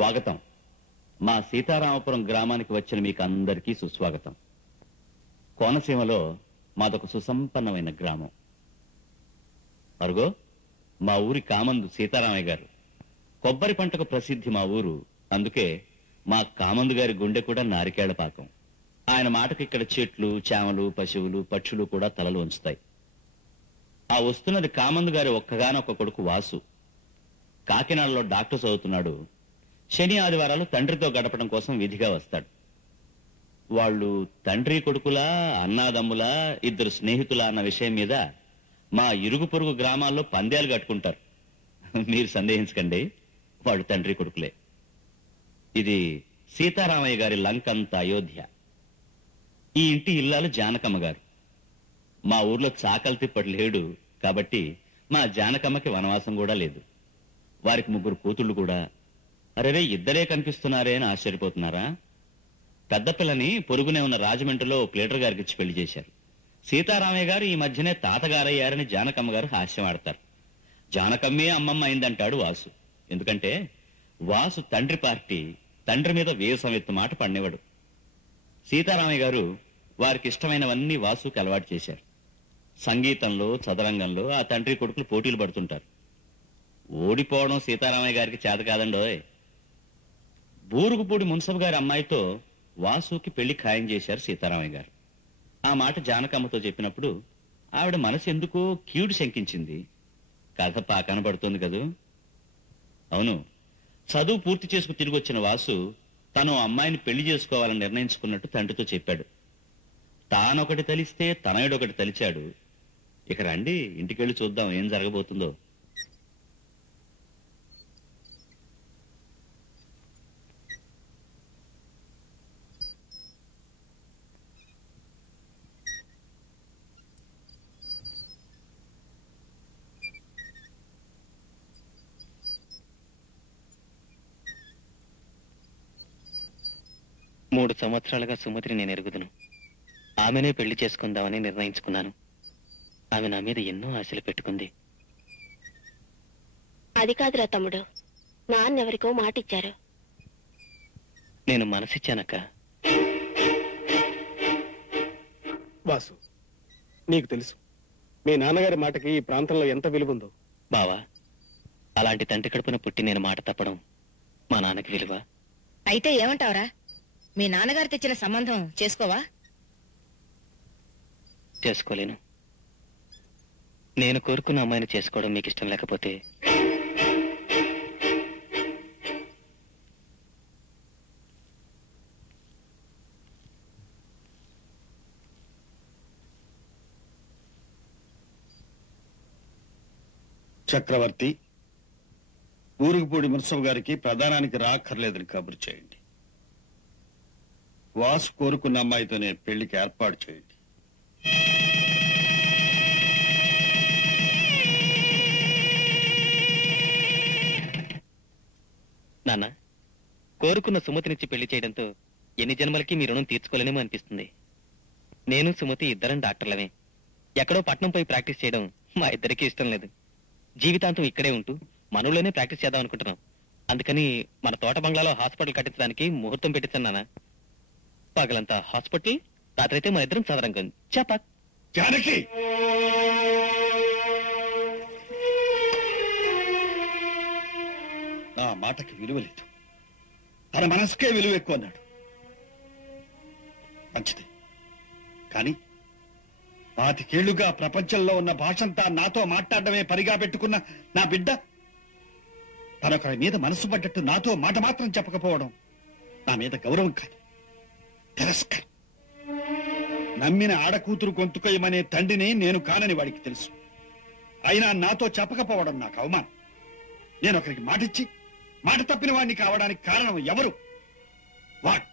స్వాగతం. మా సీతారామపురం గ్రామానికి వచ్చిన మీకు అందరికీ సుస్వాగతం. కోనసీమలో మాదొక సుసంపన్నమైన గ్రామం. అరుగో మా ఊరి కామందు సీతారామయ్య గారు. కొబ్బరి పంటకు ప్రసిద్ధి మా ఊరు. అందుకే మా కామందు గారి గుండె కూడా నారికేళ్ల పాకం. ఆయన మాటకు ఇక్కడ చెట్లు, చేమలు, పశువులు, పక్షులు కూడా తలలు ఉంచుతాయి. ఆ వస్తున్నది కామందు గారి ఒక్కగానొక్క కొడుకు వాసు. కాకినాడలో డాక్టర్ చదువుతున్నాడు. శని ఆదివారాలు తండ్రితో గడపడం కోసం విధిగా వస్తాడు. వాళ్ళు తండ్రి కొడుకులా, అన్నాదమ్ములా, ఇద్దరు స్నేహితులా అన్న విషయం మీద మా ఇరుగు పొరుగు గ్రామాల్లో పందేలు కట్టుకుంటారు. మీరు సందేహించకండి, వాళ్ళు తండ్రి కొడుకులే. ఇది సీతారామయ్య గారి లంకంత అయోధ్య. ఈ ఇంటి ఇల్లాలు జానకమ్మ గారు. మా ఊర్లో చాకలి తిప్పటి లేడు కాబట్టి మా జానకమ్మకి వనవాసం కూడా లేదు. వారికి 3 కూతుళ్లు కూడా. అరే, ఇద్దరే కనిపిస్తున్నారే అని ఆశ్చర్యపోతున్నారా? పెద్ద పిల్లని పొరుగునే ఉన్న రాజమండ్రిలో ప్లేటర్ గారికి ఇచ్చి పెళ్లి చేశారు. సీతారామయ్య గారు ఈ మధ్యనే తాతగారయ్యారని జానకమ్మ గారు హాస్యం ఆడతారు. జానకమ్మే అమ్మమ్మ అయిందంటాడు వాసు. ఎందుకంటే వాసు తండ్రి పార్టీ, తండ్రి మీద వేసమెత్తు మాట పడినవాడు. సీతారామయ్య గారు వారికి ఇష్టమైనవన్నీ వాసుకి అలవాటు చేశారు. సంగీతంలో, చదరంగంలో ఆ తండ్రి కొడుకులు పోటీలు పడుతుంటారు. ఓడిపోవడం సీతారామయ్య గారికి చేత కాదండోయ్. బూరుగుపూడి మున్సబ్ గారి అమ్మాయితో వాసుకి పెళ్లి ఖాయం చేశారు సీతారామయ్య గారు. ఆ మాట జానకమ్మతో చెప్పినప్పుడు ఆవిడ మనసు ఎందుకో కీడు శంకించింది. కథ పాకన పడుతుంది కదూ. అవును, చదువు పూర్తి చేసుకు తిరిగి వచ్చిన వాసు తను అమ్మాయిని పెళ్లి చేసుకోవాలని నిర్ణయించుకున్నట్టు తండ్రితో చెప్పాడు. తానొకటి తలిస్తే తనయుడొకటి తలిచాడు. ఇక రండి, ఇంటికెళ్ళి చూద్దాం ఏం జరగబోతుందో. మూడు సంవత్సరాలుగా సుమతిని నేను ఎరుగుదును. ఆమెనే పెళ్లి చేసుకుందామని నిర్ణయించుకున్నాను. ఆమె నా మీద ఎన్నో ఆశలు పెట్టుకుంది. అది కాదురా తమ్ముడు, నాన్నెవరికో మాటిచ్చారు. నేను మనసిచ్చానక్క. వాసు, నీకు తెలుసు మీ నాన్నగారి మాటకి ఈ ప్రాంతంలో ఎంత విలువుందో. బావా, అలాంటి తండ్రి కడుపున పుట్టి నేను మాట తప్పడం మా నాన్నకి విలువ. అయితే ఏమంటావురా? మీ నాన్నగారు తెచ్చిన సంబంధం చేసుకోవా? చేసుకోలేను. నేను కోరుకున్న అమ్మాయిని చేసుకోవడం మీకు ఇష్టం లేకపోతే చక్రవర్తి, ఊరుగుపూడి మున్సబ్ గారికి ప్రధానానికి రాక్కర్లేదని కబురు చేయండి. వాసు కోరుకున్న అమ్మాయితోనే పెళ్లికి ఏర్పాటు చేయండి. నాన్న, కోరుకున్న సుమతినిచ్చి పెళ్లి చేయడంతో ఎన్ని జన్మలకి మీ రుణం తీర్చుకోలేనేమో అనిపిస్తుంది. నేను సుమతి ఇద్దరం డాక్టర్లమే. ఎక్కడో పట్నం పోయి ప్రాక్టీస్ చేయడం మా ఇద్దరికీ ఇష్టం లేదు. జీవితాంతం ఇక్కడే ఉంటూ మనలోనే ప్రాక్టీస్ చేద్దాం అనుకుంటున్నాం. అందుకని మన తోట బంగ్లాలో హాస్పిటల్ కట్టించడానికి ముహూర్తం పెట్టించాను నాన్న. పగలంతా హాస్పిటల్, రాత్రైతే మన ఇద్దరం చదరంగం. చపాక్. జానకి, నా మాటకి విలువ లేదు. తన మనసుకే విలువ ఎక్కువ అన్నాడు. మంచిది, కానీ 25 ప్రపంచంలో ఉన్న భాషంతా నాతో మాట్లాడమే పనిగా పెట్టుకున్న నా బిడ్డ తనొక మీద మనసు పడ్డట్టు నాతో మాట మాత్రం చెప్పకపోవడం నా మీద గౌరవం కాదు, తిరస్కారం. నమ్మిన ఆడకూతురు గొంతుకొయ్యమనే తండ్రిని నేను కానని వాడికి తెలుసు. అయినా నాతో చెప్పకపోవడం నాకు అవమానం. నేను ఒకరికి మాటిచ్చి మాట తప్పిన వాడిని కావడానికి కారణం ఎవరు? వాడు.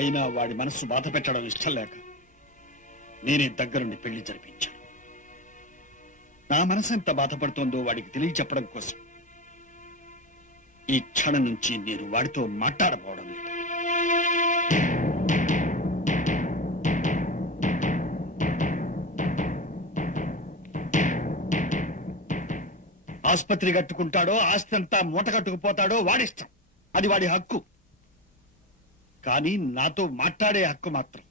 అయినా వాడి మనస్సు బాధ పెట్టడం ఇష్టం లేక నేనే దగ్గరుండి పెళ్లి జరిపించాను. నా మనసు ఎంత బాధపడుతోందో వాడికి తెలియచెప్పడం కోసం ఈ క్షణం నుంచి నేను వాడితో మాట్లాడపోవడం లేదు. ఆసుపత్రి కట్టుకుంటాడో ఆస్తి అంతా మూట కట్టుకుపోతాడో వాడిష్టం. అది వాడి హక్కు. కానీ నాతో మాట్లాడే హక్కు మాత్రం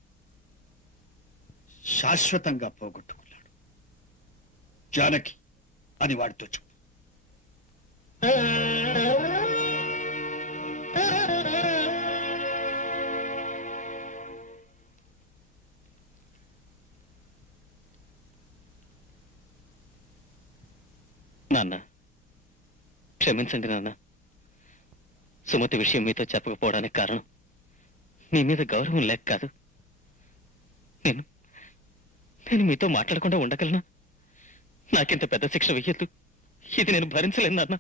శాశ్వతంగా పోగొట్టుకున్నాడు. జానకి అని వాడితో చెప్పు. నాన్న, క్షమించండి నాన్న. సుమతి విషయం మీతో చెప్పకపోవడానికి కారణం మీ మీద గౌరవం లేక కాదు. నేను మీతో మాట్లాడకుండా ఉండగలనా? నాకింత పెద్ద శిక్ష వెయ్యొద్దు. ఇది నేను భరించలేను నాన్న.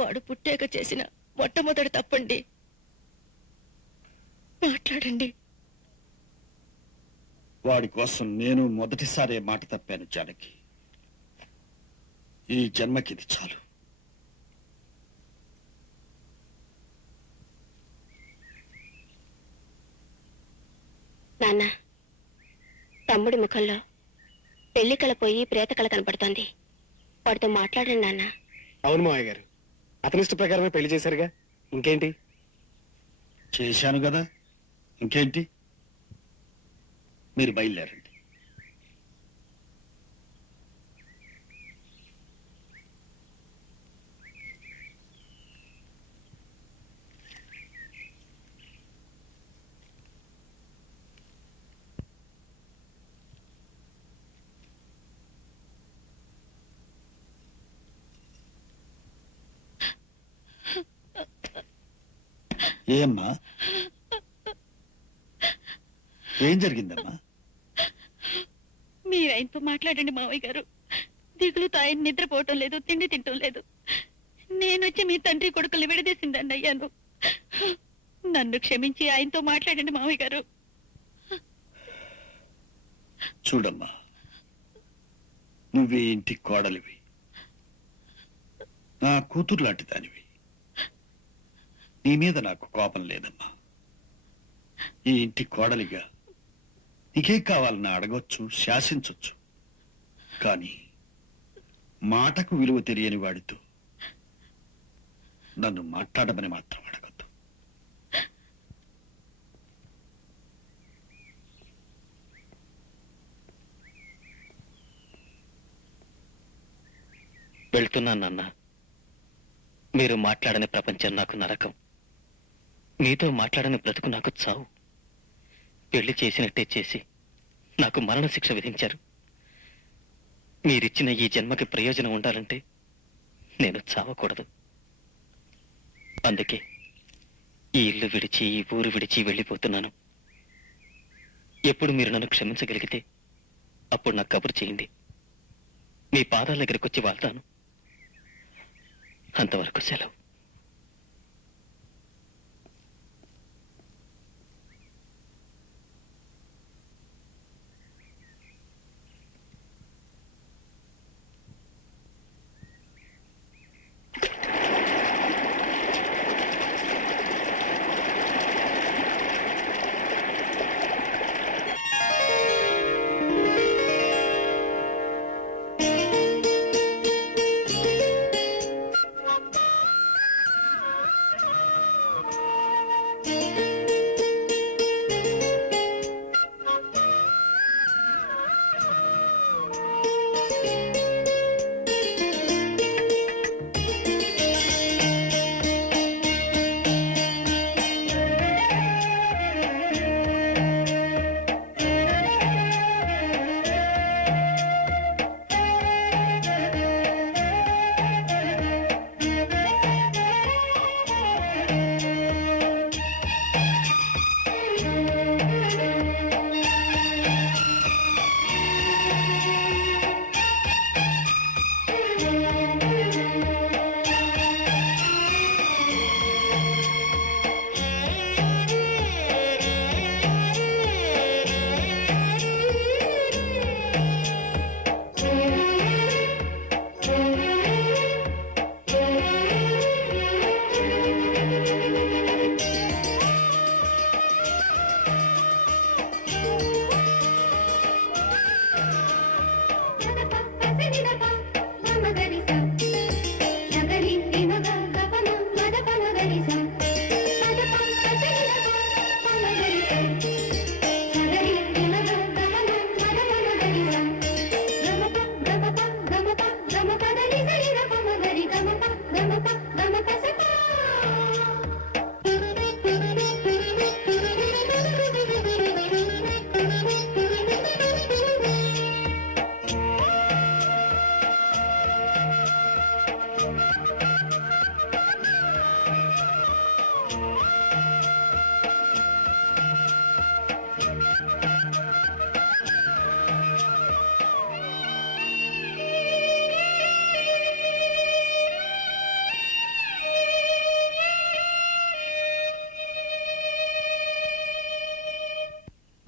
వాడు పుట్టాక చేసిన మొట్టమొదటి తప్పండి. మాట్లాడండి. వాడి కోసం నేను మొదటిసారే మాట తప్పాను జానకి. ఈ జన్మకిది చాలు. నాన్న, తమ్ముడి ముఖంలో పెళ్లి కళ పోయి ప్రేత కళ కనపడుతోంది. వాడితో మాట్లాడండి నాన్న. అవును మావయ్య గారు, అతని ఇష్ట ప్రకారమే పెళ్లి చేశారుగా, ఇంకేంటి? చేశాను కదా, ఇంకేంటి? మీరు బయలుదేరండి. ఏమ్మా, ఏం జరిగిందమ్మా? మీరు ఆయనతో మాట్లాడండి మావయ్య గారు. దిగులుతో ఆయన నిద్రపోవటం లేదు, తిండి తింటం లేదు. నేనొచ్చి మీ తండ్రి కొడుకుల్ని విడదీసిందండి అయ్యాను. నన్ను క్షమించి ఆయనతో మాట్లాడండి మావయ్య గారు. చూడమ్మా, నువ్వే ఇంటి కోడలివి, నా కూతురు లాంటి దానివి. నీ మీద నాకు కోపం లేదమ్మా. ఈ ఇంటి కోడలిగా నీకేం కావాలన్నా అడగొచ్చు, శాసించొచ్చు. కానీ మాటకు విలువ తెలియని వాడితో నన్ను మాట్లాడమని మాత్రం అడగొద్దు. వెళ్తున్నాను నాన్న. మీరు మాట్లాడని ప్రపంచం నాకు నరకం. మీతో మాట్లాడని బ్రతుకు నాకు చావు. పెళ్లి చేసినట్టే చేసి నాకు మరణ శిక్ష విధించారు. మీరిచ్చిన ఈ జన్మకి ప్రయోజనం ఉండాలంటే నేను చావకూడదు. అందుకే ఈ ఇల్లు విడిచి, ఈ ఊరు విడిచి వెళ్ళిపోతున్నాను. ఎప్పుడు మీరు నన్ను క్షమించగలిగితే అప్పుడు నాకు కబురు చేయండి. మీ పాదాల దగ్గరికి వచ్చి వాళ్తాను. అంతవరకు సెలవు.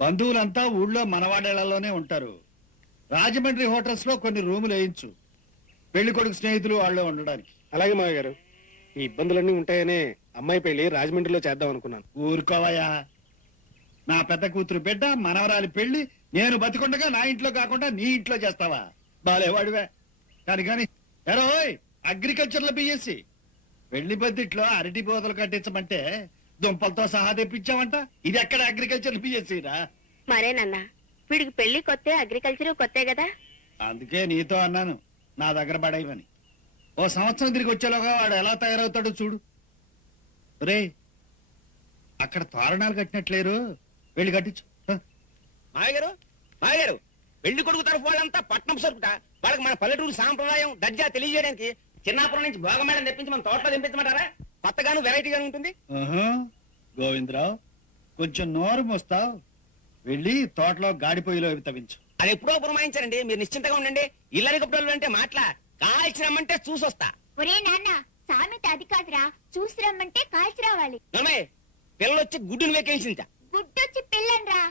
బంధువులంతా ఊళ్ళో మనవాడేళ్లలోనే ఉంటారు. రాజమండ్రి హోటల్స్ లో కొన్ని రూములు వేయించు, పెళ్లి కొడుకు స్నేహితులు వాళ్ళు ఉండడానికి. అలాగే మావయ్య గారు. ఈ ఇబ్బందులన్నీ ఉంటాయనే అమ్మాయి పెళ్లి రాజమండ్రిలో చేద్దాం అనుకున్నాను. ఊరుకోవయ్యా, నా పెద్ద కూతురు బిడ్డ మనవరాలి పెళ్లి నేను బతికుండగా నా ఇంట్లో కాకుండా నీ ఇంట్లో చేస్తావా? బాలేవాడివే. కానీ ఎరోయ్, అగ్రికల్చర్ లో బిఎస్సి పెళ్లి బద్దిట్లో అరటి బోదలు కట్టించమంటే దుంపలతో సహా తెప్పించావంట. ఇది ఎక్కడ అగ్రికల్చర్ బిఎస్సి రా? మరేనన్నా, వీడికి పెళ్లి కొత్తే, అగ్రికల్చర్ కొత్తే కదా. అందుకే నీతో అన్నాను నా దగ్గర పడేయమని. ఓ సంవత్సరం తిరిగి వచ్చేలోగా వాడు ఎలా తయారవుతాడో చూడు. రే, అక్కడ తోరణాలు కట్టినట్లేరు, వెళ్ళి కట్టించు. మాయగారు పెళ్లి కొడుకు తరఫు వాళ్ళంతా పట్నం సరుకుట. వాళ్ళకి మన పల్లెటూరు సాంప్రదాయం దర్జా తెలియజేయడానికి చిన్నాపురం నుంచి భోగమేళం తెప్పించి మన తోటలో తెప్పించమంటారా? కొత్తగాను వెరైటీగాను ఉంటుంది. గోవిందరావు, కొంచెం నోరు మోస్తావు. వెళ్ళి తోటలో గాడిపోయిలో తవ్వించు. అది ఎప్పుడో పురమాయించారండి, మీరు నిశ్చింతగా ఉండండి. ఇల్లరి కప్పుడలు అంటే మాట్లా కాల్చిరమ్మంటే చూసొస్తా. ఒరే నాన్న, సామెత అది కాదురా, చూసి రమ్మంటే కాల్చి రావాలి. పిల్లలు వచ్చి గుడ్డును వేకేసించ. గుడ్డొచ్చి పిల్లన్రా.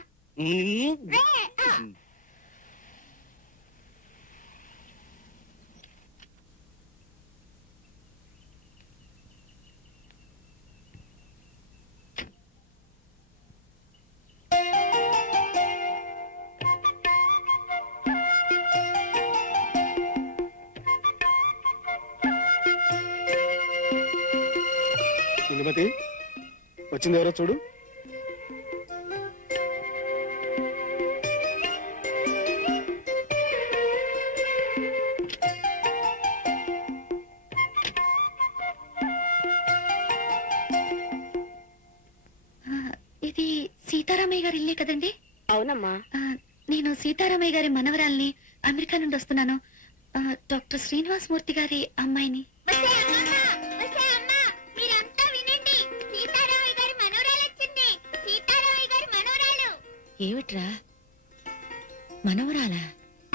ఇందుమతి, వచ్చింది ఎవరో చూడు. ఇది సీతారామయ్య గారి ఇల్లే కదండి? అవునమ్మా. నేను సీతారామయ్య గారి మనవరాల్ని, అమెరికా నుండి వస్తున్నాను. డాక్టర్ శ్రీనివాస్ మూర్తి గారి అమ్మాయిని. ఏమిట్రా, మనవరాలా?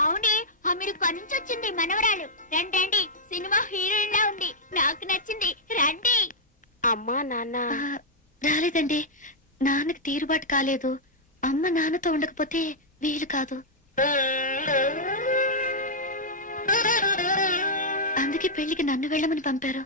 అవునే, అమెరికా నుంచి వచ్చింది మనవరాలు. రండి, సినిమా హీరోయిన్ లా ఉంది, నాకు నచ్చింది. రండి. అమ్మా నాన్న రాలేదండి, నాన్నకి తీరుబాటు కాలేదు. అమ్మ నాన్నతో ఉండకపోతే వీలు కాదు. అందుకే పెళ్లికి నన్ను వెళ్ళమని పంపారు.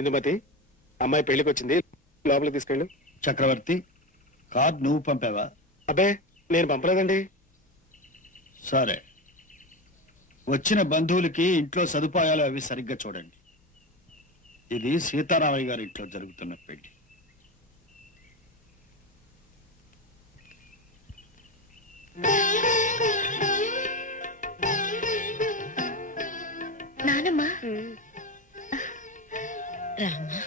ఇందుమతి, అమ్మాయి పెళ్లికి వచ్చింది, లోపలికి తీసుకెళ్ళు. చక్రవర్తి, కార్డు నువ్వు పంపావా? అబ్బే, నేను పంపలేదండి. సరే, వచ్చిన బంధువులకి ఇంట్లో సదుపాయాలు అవి సరిగ్గా చూడండి. ఇది సీతారామయ్య గారి ఇంట్లో జరుగుతున్న పెళ్లి. నానమ్మా, రామ్మా.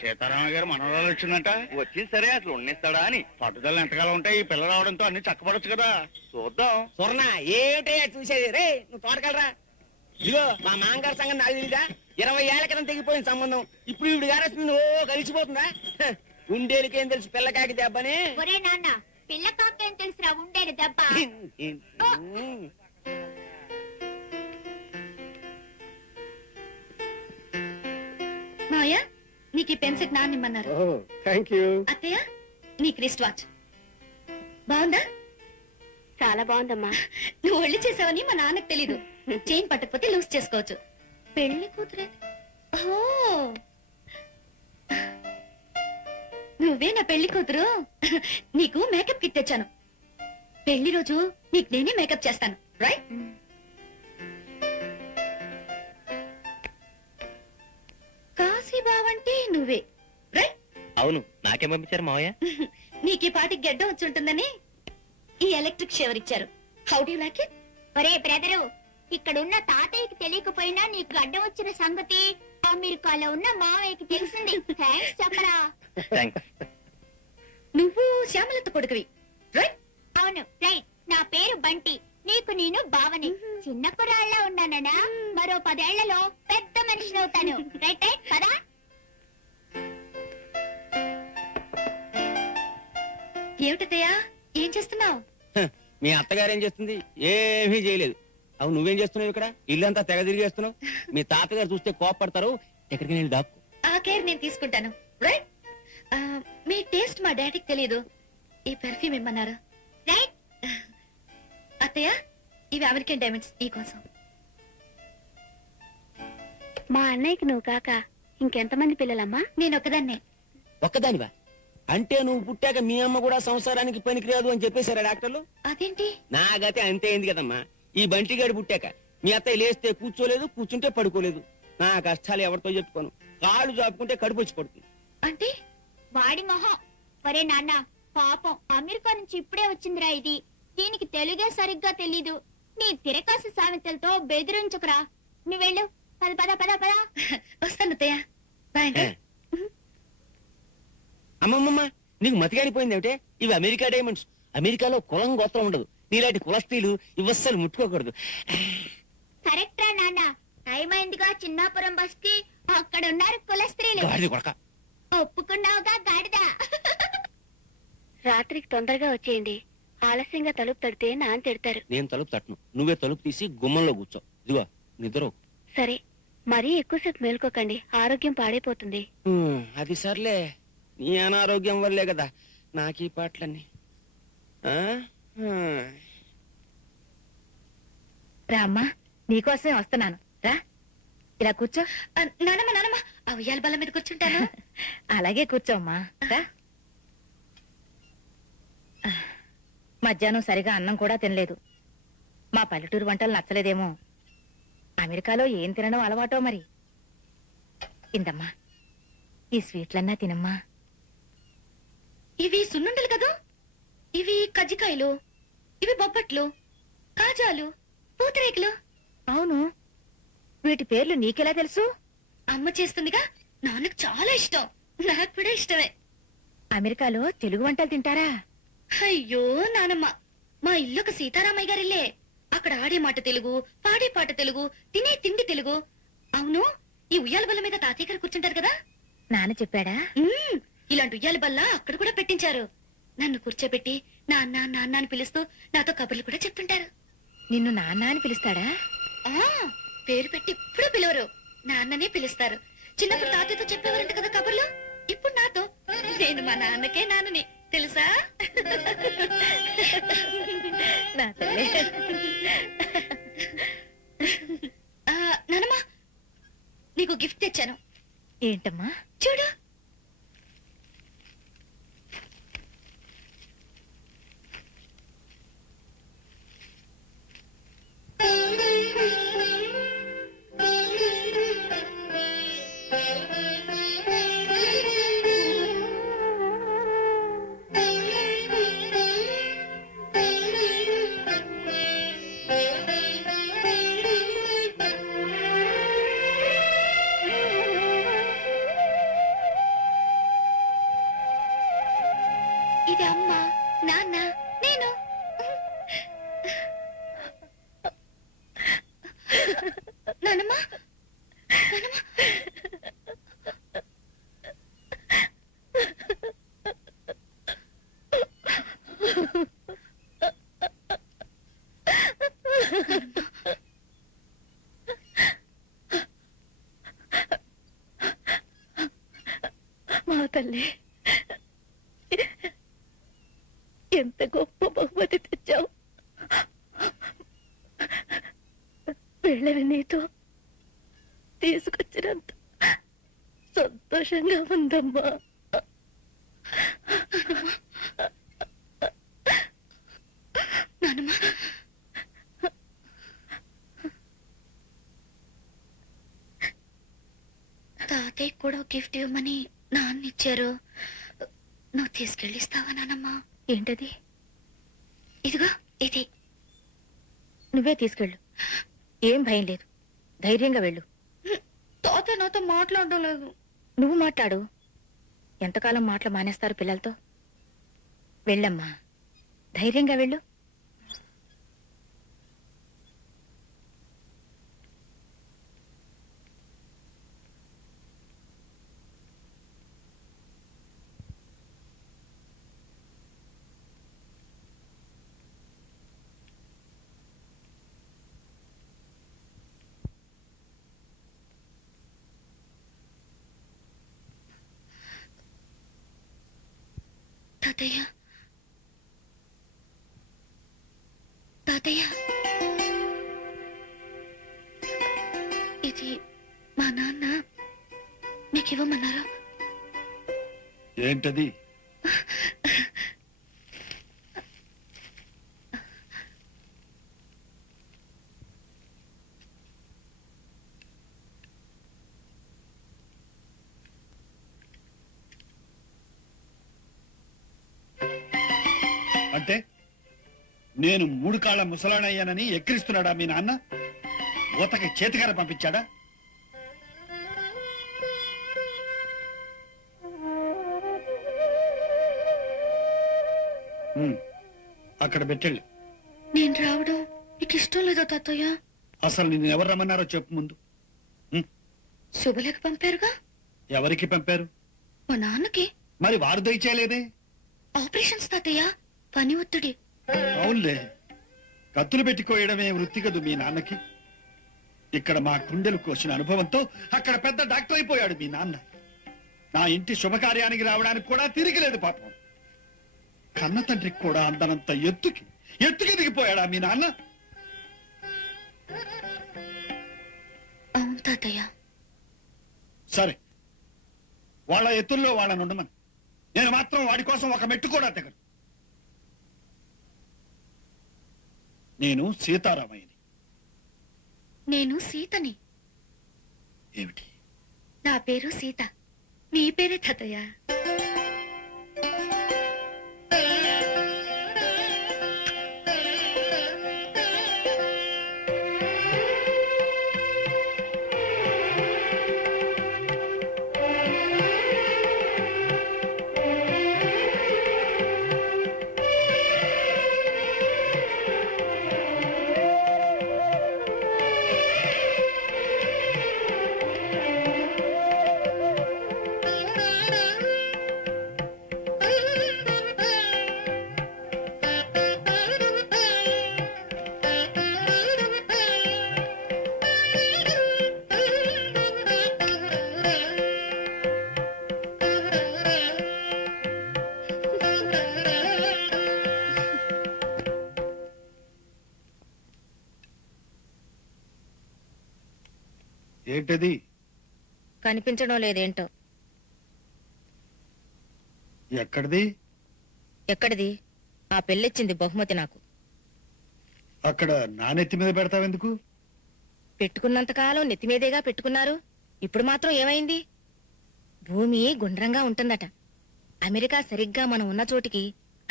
సీతారామయ్య గారు మనవరాలు వచ్చిందంట. వచ్చింది సరే, అసలు ఉండేస్తాడా అని. పట్టుదల ఎంతకాలం ఉంటాయి, ఈ పిల్ల రావడంతో అన్ని చక్కపడచ్చు కదా. చూద్దాం. సువర్ణ, ఏమిటే చూసేది? రే, నువ్వు తోటకెళ్ళరా. ఇదిగో మా మామగారి సంగతి నాకు తెలీదా? 20 ఏళ్ల క్రితం తెగిపోయిన సంబంధం. ఇప్పుడు ఈవిడ గారేస్తుంది, ఓ కలిసిపోతుందా? ఉండేలికేం తెలుసు పిల్లకాకి దెబ్బని. ఒరే నాన్న, పిల్ల కాకేం తెలుసురా ఉండేది దెబ్బ. మావయ్య, నీకు ఈ పెన్సెట్ నాన్నిమ్మన్నారు. Thank you. అత్తయ్య, నీకు రిస్ట్ వాచ్ బాగుందా? చాలా బాగుందమ్మా. నువ్వు ఒళ్ళు చేసావని మా నాన్నకు తెలీదు. చైన్ పట్టకపోతే లూజ్ చేసుకోవచ్చు. పెళ్లి కూతురే. ఓ, నువ్వే నా పెళ్లి కూతురు. నీకు మేకప్ కిట్ తెచ్చాను. పెళ్లి రోజు నీకు నేనే మేకప్ చేస్తాను, రైట్? కాశీ బావంటే నువ్వే, రైట్? అవును, నాకేం పంపించారు మావయ్య? నీకు ఈ పాటికి గడ్డం వచ్చి ఉంటుందని ఈ ఎలక్ట్రిక్ షవర్ ఇచ్చారు. How do you like it? ఒరే బ్రదరు, ఇక్కడున్న తాతయ్యకి తెలియకపోయినా నీకు అడ్డం వచ్చిన సంగతి అమెరికాలో ఉన్న మావయ్యకి తెలిసింది. థ్యాంక్స్ చెప్పరా. నువ్వు శ్యామలత కొడుకువి, రైట్? అవును, రైట్. నా పేరు బంటి. నీకు నేను బావని. చిన్న కుర్రాళ్ళ ఉన్నానా, మరో 10 ఏళ్లలో పెద్ద మనిషిని అవుతాను. రైట్ రైట్ పదా. ఏమిటయ్యా ఏం చేస్తున్నావు? మీ అత్తగారు ఏం చేస్తుంది? ఏమీ చేయలేదు. అవును, నువ్వేం చేస్తున్నావు ఇక్కడ? ఇల్లంతా తెగ తిరిగేస్తున్నావు. మీ తాతగారు చూస్తే కోపడతారు. ఎక్కడికి నేను దాక్కు. ఆ కేర్ నేను తీసుకుంటాను. రైట్? మీ టేస్ట్ మా డాడీకి తెలియదు. ఈ పెర్ఫ్యూమ్ ఇమ్మన్నారు. రైట్? అత్తయ్య, ఇవి అమెరికన్ డైమండ్స్ నీకోసం. మా అన్నయ్యకి నువ్వు కాక ఇంకెంతమంది పిల్లలమ్మా? నేను ఒక్కదాన్నే. ఒక్కదానివా? అంటే నువ్వు పుట్టాక మీ అమ్మ కూడా సంసారానికి పనికిరాదు అని చెప్పేశారా డాక్టర్లు? అదేంటి? నా గతి అంతే అయింది కదమ్మా. ఈ బంటిగాడు పుట్టాక మీ అత్తయ్య లేస్తే కూర్చోలేదు, కూర్చుంటే పడుకోలేదు. నా కష్టాలు ఎవరితో చెప్పుకోను. కాళ్ళు చాపుకుంటే కడుపు వచ్చి పడుతుంది. అంటే వాడి మొహం. ఒరే నాన్న, పాపం అమెరికా నుంచి ఇప్పుడే వచ్చిందిరా ఇది. దీనికి తెలుగే సరిగ్గా తెలీదు. నీ తిరకాసు సామెతలతో బెదిరించుకురా. నువ్వు వెళ్ళు. పద పద పద పద. వస్తాను అత్తయ్య. బాయ్. అమ్మమ్మమ్మ, నీకు మతిగారిపోయింది ఏమిటే? ఇవి అమెరికా డైమండ్స్. అమెరికాలో కులం గోత్రం ఉండదు. నీలాంటి కులస్త్రీలు ఇవస్సలు ముట్టుకోకూడదు. కరెక్ట్ రా నాన్న. టైం అయిందిగా చిన్నాపురం బస్ కి. అక్కడ ఉన్నారు కుల స్త్రీలు. గాడిద కొడక. ఒప్పుకున్నావుగా గాడిద. రాత్రికి తొందరగా వచ్చేయండి. ఆలస్యంగా తలుపు తడితే నాన్న తిడతారు. నేను తలుపు తట్టను. నువ్వే తలుపు తీసి గుమ్మంలో కూర్చో. ఇదిగో నిద్ర. సరే, మరీ ఎక్కువసేపు మేల్కోకండి, ఆరోగ్యం పాడైపోతుంది. అది సర్లే. నీ అనారోగ్యం వల్లే కదా నాకు ఈ పాటలన్నీ. రామ్మా, నీకోసమే వస్తున్నాను. రా, ఇలా కూర్చో. నానమ్మ నానమ్మ, ఆ ఉయ్యాల బల్ల మీద కూర్చుంటాను. అలాగే కూర్చోమ్మా. రా. మధ్యాహ్నం సరిగా అన్నం కూడా తినలేదు. మా పల్లెటూరు వంటలు నచ్చలేదేమో. అమెరికాలో ఏం తినడం అలవాటో మరి. ఇందమ్మా, ఈ స్వీట్లన్నా తినమ్మా. ఇవి సున్నుండలు కదా? ఇవి కజ్జికాయలు, ఇవి బొబ్బట్లు, కాజాలు, పూతరేకులు. అవును, వీటి పేర్లు నీకెలా తెలుసు? అమ్మ చేస్తుందిగా. నాన్నకు చాలా ఇష్టం. నాకు కూడా ఇష్టమే. అమెరికాలో తెలుగు వంటలు తింటారా? అయ్యో నానమ్మ, మా ఇల్లు ఒక సీతారామయ్య గారిల్లే. అక్కడ ఆడే మాట తెలుగు, పాడే పాట తెలుగు, తినే తిండి తెలుగు. అవును, ఈ ఉయ్యాల బల్ల మీద తాతయ్య గారు కూర్చుంటారు కదా? నాన్న చెప్పాడా? ఇలాంటి ఉయ్యాల బల్ల అక్కడ కూడా పెట్టించారు. నన్ను కూర్చోబెట్టి నాన్న నాన్న అని పిలుస్తూ నాతో కబుర్లు కూడా చెప్తుంటారు. నిన్ను నాన్న అని పిలుస్తాడా? పేరు పెట్టి ఇప్పుడు పిలవరు, నాన్ననే పిలుస్తారు. చిన్నప్పుడు తాతయ్యతో చెప్పేవారంట కదా కబుర్లు. ఇప్పుడు నాతో. నేను మా నాన్నకే నాన్నని తెలుసా? నానమ్మ, నీకు గిఫ్ట్ తెచ్చాను. ఏంటమ్మా? చూడు. ఇది అమ్మ, నాన్న, నేను. నానమ్మ, నానమ్మ. మా తల్లి, ఎంత గొప్ప బహుమతి తెచ్చావు. వీళ్ళని నీతో తీసుకొచ్చినంత సంతోషంగా ఉందమ్మా. నానమ్మ, తాతయ్య కూడా గిఫ్ట్ ఇవ్వమని నాన్న ఇచ్చారు. నువ్వు తీసుకెళ్ళిస్తావా నానమ్మ? ఏంటది? ఇదిగో ఇది. నువ్వే తీసుకెళ్ళు. ఏం భయం లేదు, ధైర్యంగా వెళ్ళు. తాతయ్య నాతో మాట్లాడడం లేదు. నువ్వు మాట్లాడు. ఎంతకాలం మాటలు మానేస్తారు పిల్లలతో? వెళ్ళమ్మా, ధైర్యంగా వెళ్ళు. తాతయ్య తాతయ్య ఇది మా నాన్న మీకు ఇవ్వమన్నారా? ఏంటది? అంటే నేను 3 కాళ్ళ ముసలానయ్యానని ఎక్కిరిస్తున్నాడా మీ నాన్న? ఊతకి చేతికార పంపించాడా? అక్కడ పెట్టెళ్ళు. నేను రావడం నీకు ఇష్టం లేదా తాతయ్య? అసలు నిన్ను ఎవరు రమ్మన్నారో చెప్పు ముందు. శుభలేఖ పంపారుగా. ఎవరికి పంపారు? మా నాన్నకి. మరి వారు దయచేయలేదే? ఆపరేషన్స్ తాతయ్య, పని ఒత్తిడి. అవునులే, కత్తులు పెట్టుకోయడమే వృత్తి కదు మీ నాన్నకి. ఇక్కడ మా కుండెలు కోసిన అనుభవంతో అక్కడ పెద్ద డాక్టర్ అయిపోయాడు మీ నాన్న. నా ఇంటి శుభకార్యానికి రావడానికి కూడా తిరిగిలేదు పాపం. కన్న తండ్రికి కూడా అందనంత ఎత్తుకి దిగిపోయాడా మీ నాన్న? అవును తాతయ్య. సరే, వాళ్ళ ఎత్తుల్లో వాళ్ళని ఉండమని. నేను మాత్రం వాడి కోసం ఒక మెట్టు కూడా తెగను. నేను సీతారామయ్యని. నేను సీతని. ఏమిటి? నా పేరు సీత. మీ పేరే తాతయ్య. ఏంటది? కనిపించడం లేదేంటో. ఎక్కడిది? ఎక్కడిది? ఆ పెళ్ళిచ్చింది బహుమతి నాకు. అక్కడ నా నెత్తి మీద పెడతావెందుకు? పెట్టుకున్నంతకాలం నెత్తిమీదేగా పెట్టుకున్నారు. ఇప్పుడు మాత్రం ఏమైంది? భూమి గుండ్రంగా ఉంటుందట. అమెరికా సరిగ్గా మనం ఉన్న చోటికి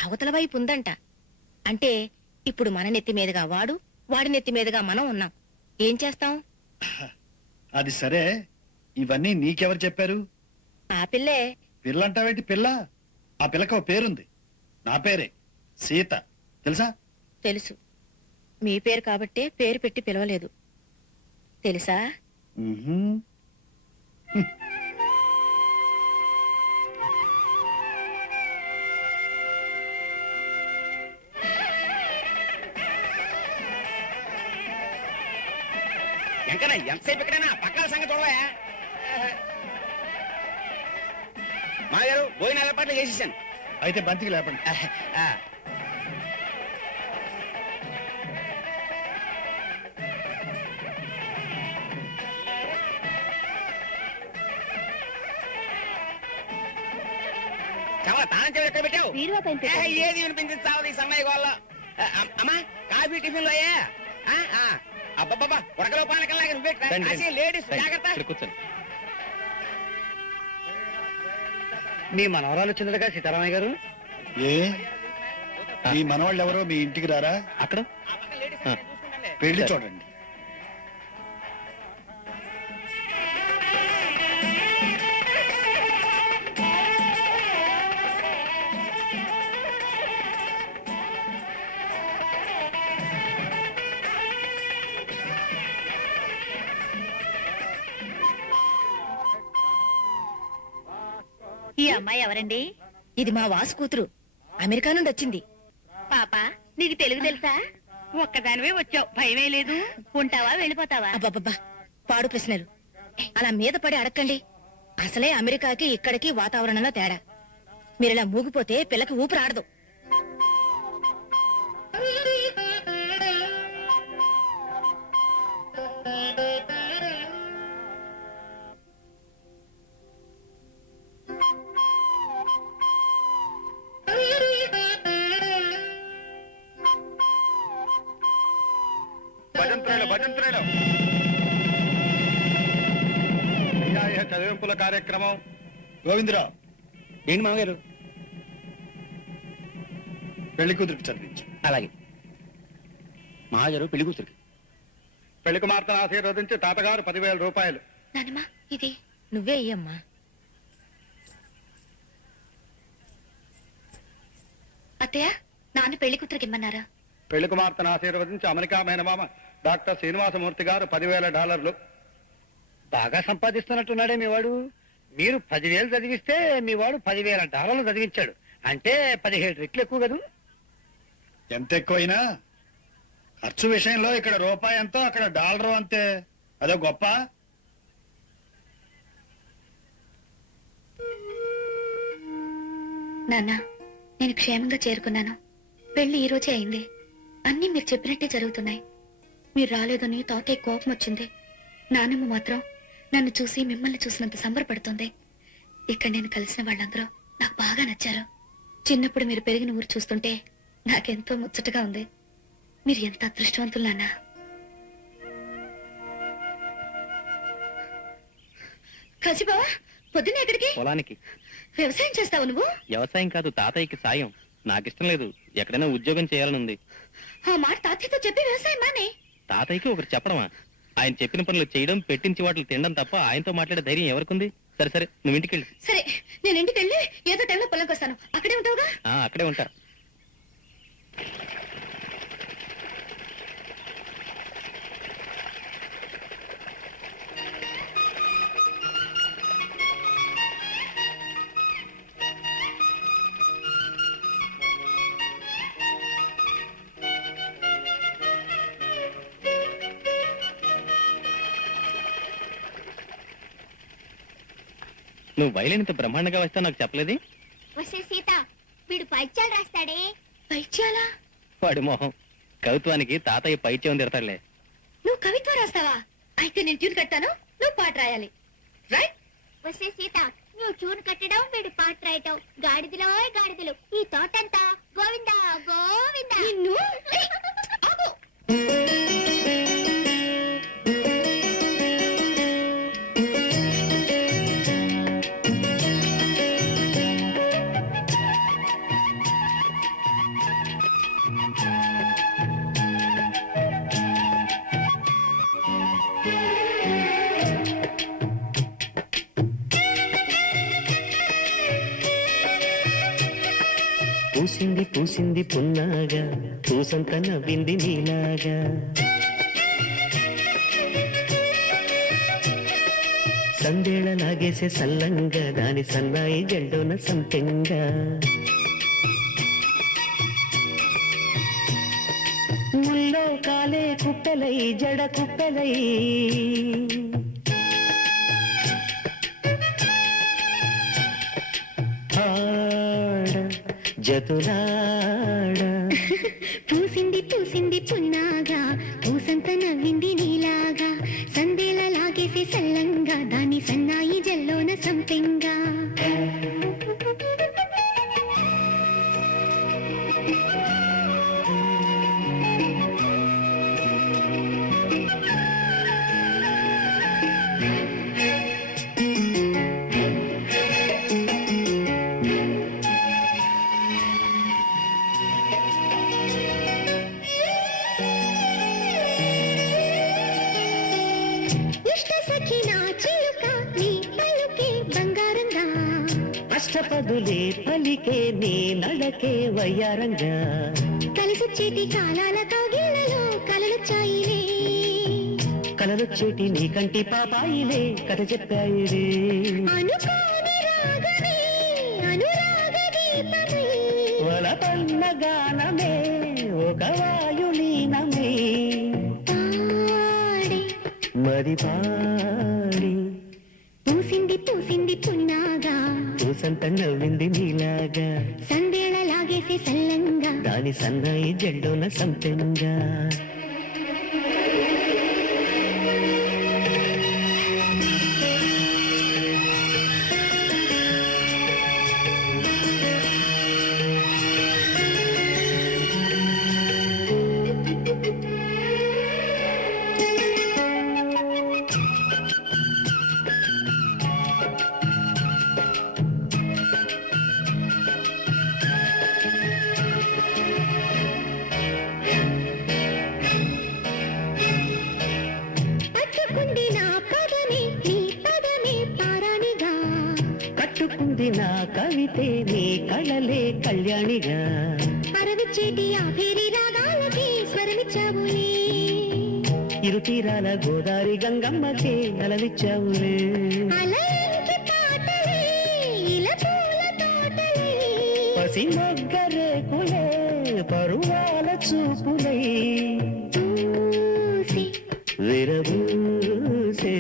అవతల వైపు ఉందంట. అంటే ఇప్పుడు మన నెత్తి మీదుగా వాడు, వాడి నెత్తి మీదుగా మనం ఉన్నాం. ఏం చేస్తాం? అది సరే, ఇవన్నీ నీకెవరు చెప్పారు? ఆ పిల్లే. పిల్లంటావేంటి? పిల్ల? ఆ పిల్లకి ఓ పేరుంది. నా పేరే సీత, తెలుసా? తెలుసు. మీ పేరు కాబట్టే పేరు పెట్టి పిలవలేదు. తెలుసా? ఎంకన్నా ఎంతసేపు ఎక్కడైనా పక్కన సంగతి చూడవా? మా గారు పోయిన ఏర్పాట్లు చేసేసాను. అయితే బంతికి లేపండి. చాలా తాళం చెవి ఎక్కడ పెట్టావు? ఏది వినిపించింది చావదు ఈ సన్నాయి గోళ్ళ. అమ్మా, కాఫీ టిఫిన్ లో అయ్యా? అబ్బబ్బా, ఉడకలో పానకల్లాగా నువ్వే లేడీస్ జాగ్రత్త. కూర్చోండి. మీ మనవరాలు వచ్చిందగా సీతారామయ్య గారు? ఏ, మీ మనవాళ్ళు ఎవరో మీ ఇంటికి రారా? అక్కడ పెళ్లి చూడండి. ఈ అమ్మాయి ఎవరండి? ఇది మా వాసు కూతురు. అమెరికా నుండి వచ్చింది. పాప, నీకు తెలుగు తెలుసా? ఒక్కదానివే వచ్చావు, భయమే లేదు. ఉంటావా, వెళ్ళిపోతావా? అబ్బబ్బబ్బా, పాడు ప్రశ్నలు. అలా మీద పడి అడక్కండి. అసలే అమెరికాకి ఇక్కడికి వాతావరణంలో తేడా. మీరిలా మూగిపోతే పిల్లకి ఊపిరాడదు. భజంత్రేలు చదివింపుల కార్యక్రమం. గోవిందరావు, ఏంటి మామగారు? పెళ్లి కూతురికి చదివించు. అలాగే మామగారు. పెళ్లి కూతురికి పెళ్లి కుమార్తెను ఆశీర్వదించి తాతగారు 10,000 రూపాయలు. నానమ్మా ఇది నువ్వే అయ్యమ్మా. అత్తయ్య, నాన్న పెళ్లి కూతురికి ఇమ్మన్నారా? పెళ్లి కుమార్తెను ఆశీర్వదించి అమెరికా మేనమామ డాక్టర్ శ్రీనివాసమూర్తి గారు $10,000. బాగా సంపాదిస్తున్నట్టున్నాడే మీవాడు. మీరు 10,000 చదివిస్తే మీవాడు $10,000 చదివించాడు. అంటే 17 రెట్లు ఎక్కువ కదా. ఎంత ఎక్కువైనా ఖర్చు విషయంలో ఇక్కడ రూపాయి ఎంతో అక్కడ $1 అంతే. అదో గొప్ప. నాన్న, నేను క్షేమంగా చేరుకున్నాను. పెళ్లి ఈ రోజే అయింది. అన్నీ మీరు చెప్పినట్టే జరుగుతున్నాయి. మీరు రాలేదని తాతయ్య కోపం వచ్చింది. నానమ్మ మాత్రం నన్ను చూసి మిమ్మల్ని చూసినంత సంబరపడుతుంది. ఇక్కడ నేను కలిసిన వాళ్ళందరూ నాకు బాగా నచ్చారు. చిన్నప్పుడు మీరు పెరిగిన ఊరు చూస్తుంటే నాకెంతో ముచ్చటగా ఉంది. మీరు ఎంత అదృష్టవంతులు నాన్న. కాశీబావా, పొద్దున్న ఎక్కడికి? పొలానికి. వ్యవసాయం చేస్తావు నువ్వు? వ్యవసాయం కాదు, తాతయ్యకి సాయం. నాకిష్టం లేదు, ఎక్కడైనా ఉద్యోగం చేయాలనుంది. ఆ మాట తాతయ్యతో చెప్పి వ్యవసాయం మానే. తాతయ్యకి ఒకరు చెప్పడమా? ఆయన చెప్పిన పనులు చేయడం, పెట్టించి వాటిని తినడం తప్ప ఆయనతో మాట్లాడే ధైర్యం ఎవరికుంది? సరే సరే, నువ్వు ఇంటికి వెళ్ళి. సరే, నేను ఇంటికి వెళ్ళి ఏదో టైంలో పొలంకి వస్తాను. అక్కడే ఉంటావుగా? అక్కడే ఉంటా. నువ్వు వైలిన్ ఇంత బ్రహ్మాండంగా వేస్తా నాకు చెప్పలేది? వస్తే సీత, వీడు పైత్యాలు రాస్తాడే. పైత్యాలా? వాడి మొహం. కవిత్వానికి తాతయ్య పైత్యం తిడతాడులే. నువ్వు కవిత్వం రాస్తావా? అయితే నేను ట్యూన్ కట్టాను, నువ్వు పాట రాయాలి. రైట్? వస్తే సీత, నువ్వు ట్యూన్ కట్టడం, వీడు పాట రాయటం. గాడిదలో గాడిదలు ఈ తోటంతా గోవిందా గోవిందా. నిన్ను ఆగు. పూసింది పూసింది పున్నాగా, పూసంత నవ్వింది నీలాగా. సందేళ లాగేసే సల్లంగా, దాని సన్నాయి జెండోన సంపెంగా. ముల్లో కాలే కుప్పెలై జడ కుప్పెలై, జతులాడ. పూసింది పూసింది పున్నాగా, పూసంత నవ్వింది నీలాగా. సందేలా లాగేసే సల్లంగా, దాని సన్నాయి జల్లోన సంపెంగా. అష్టపదులే పలికే నీ నడకే వయ్యారంగా. కలిసొచ్చేటి కాలాల కాగిళ్లలో కలలొచ్చాయిలే. కలలొచ్చేటి నీ కంటి పాపాయిలే కథ చెప్పాయిలే. అనుకోని రాగమే అనురాగ దీపమే, వలపన్న గానమే ఒక వాయులీనమే. పాడే మరి పాడి పూసింది పూసింది పున్నాగా, పూసంత నవ్వింది నీలాగా సందేళ లాగేసే సల్లంగా దాని సన్నాయి జెండోన సంపెంగా నా కవితే నీ కళలే కళ్యాణిగా అరవిచ్చేటి ఆ పేరి రాగాలకి స్వరమిచ్చావులే ఇరు తీరాల గోదారి గంగమ్మకే అలలిచ్చావులే అలయంకి పాటలే ఇలా పూల తోటలే పసి మొగ్గరేకులే పరువాల చూపులై విరబూసే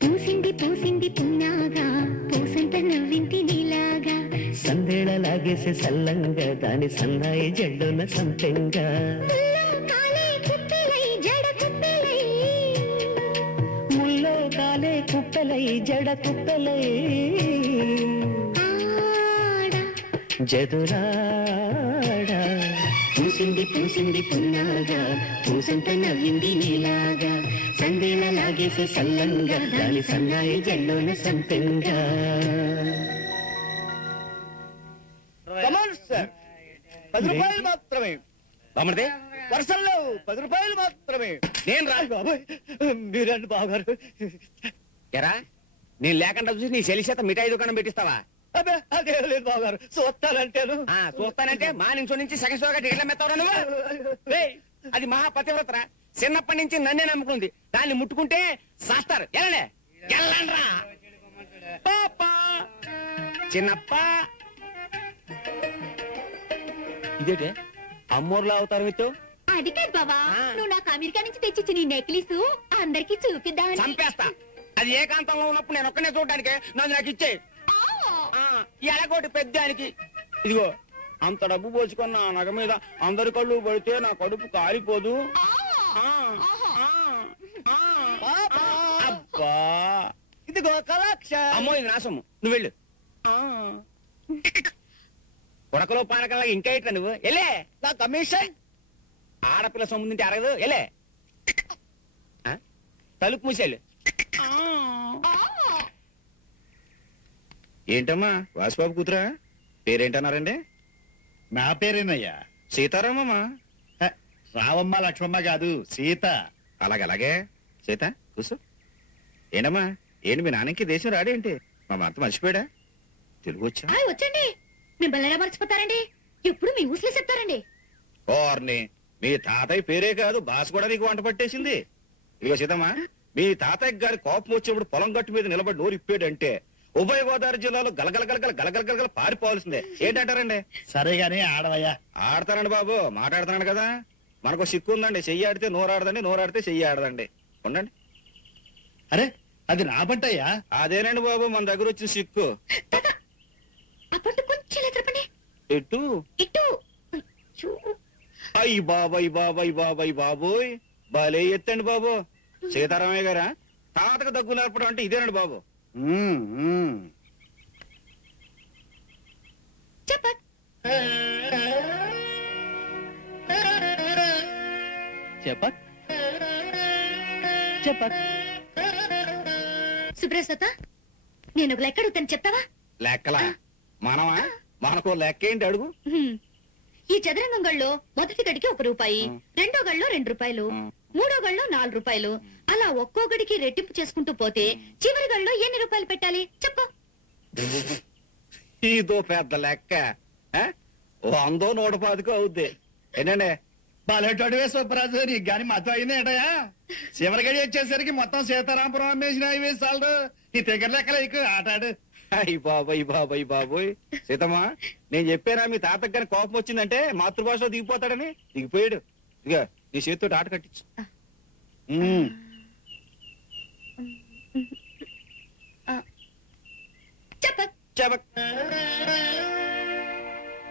పూసింది పూసింది పున్నాగా పూసంత నవ్వింది నీలాగా సందేళ లాగేసే సల్లంగా దాని సన్నాయి జెండున సంపెంగా ముల్లో కాలే కుప్పెలై జడ కుప్పెలై జదురాడా పూసింది పూసింది పున్నాగా పూసంత నవ్వింది నీలాగా సందేళ లాగేసే సల్లంగా దాని సన్నాయి జెండున సంపెంగా సార్ 10 రూపాయలు మాత్రమే బామర్దే వర్షంలో 10 రూపాయలు మాత్రమే నేను రా బాబోయ్ మీరండి బావగారు ఎరా నేను లేకుండా చూసి నీ చెల్లి చేత మిఠాయి దుకాణం పెట్టిస్తావా అదే అదే లేదు బావగారు చూస్తానంటే మా నుంచి సెకండ్ షోగా టికెట్ల మెత్తవరా నువ్వు అది మహాపతివ్రతరా చిన్నప్పటి నుంచి నన్నే నమ్ముకుంది దాన్ని ముట్టుకుంటే సాస్తారు వెళ్ళండ్రా చిన్నప్ప ఇదేటే అమ్మోర్లా అవుతారు మీతో అది కాదు బాబా నువ్వు నాకు అమెరికా నుంచి తెచ్చిచ్చి నీ నెక్లెస్ అందరికి చూపిద్దామని చంపేస్తా అది ఏకాంతంలో ఉన్నప్పుడు నేను ఒక్కనే చూడడానికి నాకు ఇచ్చే ఎలగోటి పెద్దానికి ఇదిగో అంత డబ్బు పోసుకున్న నగ మీద అందరి కళ్ళు పడితే నా కడుపు కాలిపోదు అబ్బా ఇదిగో కలాక్ష అమ్మో ఇది నాశము నువ్వు వెళ్ళు ఉడకలో పానకంలాగా ఇంకా ఇట్లా నువ్వు వెళ్ళే నా కమిషన్ ఆడపిల్ల సొమ్ము తింటే అరగదు వెళ్ళే తలుపు మూసేళ్ళు ఏంటమ్మా వాసుబాబు కూతురా పేరేంటన్నారండి నా పేరేనయ్యా సీతారామమ్మా రావమ్మ లక్ష్మమ్మ కాదు సీత అలాగే సీత కూసు ఏంటమ్మా ఏంటి మీ నాన్నకి దేశం రాడేంటి మా అంత మర్చిపోయాడా తెలుగు వచ్చా వచ్చండి మిమ్మల్ని ఎలా మర్చిపోతారండి ఎప్పుడు మీ ఊసులే చెప్తారండి ఓర్ని మీ తాతయ్య పేరే కాదు బాస్ కూడా నీకు వంట పట్టేసింది ఇదిగో సీతమ్మా మీ తాతయ్య గారి కోపం వచ్చినప్పుడు పొలం గట్టు మీద నిలబడి నోరు ఇప్పాడంటే ఉభయ గోదావరి జిల్లాలో గలగల పారిపోవాల్సిందే ఏంటంటారండి సరే గానీ ఆడవయ్యా ఆడతానండి బాబు మాట్లాడుతున్నాడు కదా మనకు సిక్కు ఉందండి చెయ్యి ఆడితే నోరాడదండి నోరాడితే చెయ్యి ఆడదండి ఉండండి అరే అది నా పంటయ్యా అదేనండి బాబు మన దగ్గర వచ్చిన సిక్కు ఎటు అయ్యి బాబాయ్ బాబోయ్ బాలే ఎత్తండి బాబు సీతారామయ్య గారా తాతకు దగ్గు నేర్పడం అంటే ఇదేనండి బాబు సుబ్రసత నేను ఒక లెక్క అడుగుతాను చెప్తావా లెక్కలా మనమా మనకు లెక్క ఏంటి అడుగు ఈ చదరంగం గళ్ళలో మొదటి గడికి 1 రూపాయి రెండో గళ్ళలో 2 రూపాయలు మూడో గళ్ళలో 4 రూపాయలు అలా ఒక్కో గడికి రెట్టింపు చేసుకుంటూ పోతే చివరి గళ్ళలో ఎన్ని రూపాయలు పెట్టాలి చెప్పు ఇదో పెద్ద లెక్క 100 110 అవుద్ది ఏంటండి బాలేటోడివే సుబ్బరాజు నీకు గాని మతం అయిందేటయా చివరిగడి వచ్చేసరికి మొత్తం సీతారాంపురం అమ్మేసిన చాలు ఈ తెగర లెక్కలు ఎక్కువ ఆటాడు అయ్యి బాబోయ్ సీతమ్మా నేను చెప్పానా మీ తాతకు గారి కోపం వచ్చిందంటే మాతృభాషలో దిగిపోతాడని దిగిపోయాడు ఇక నీ చేతితో ఆట కట్టించు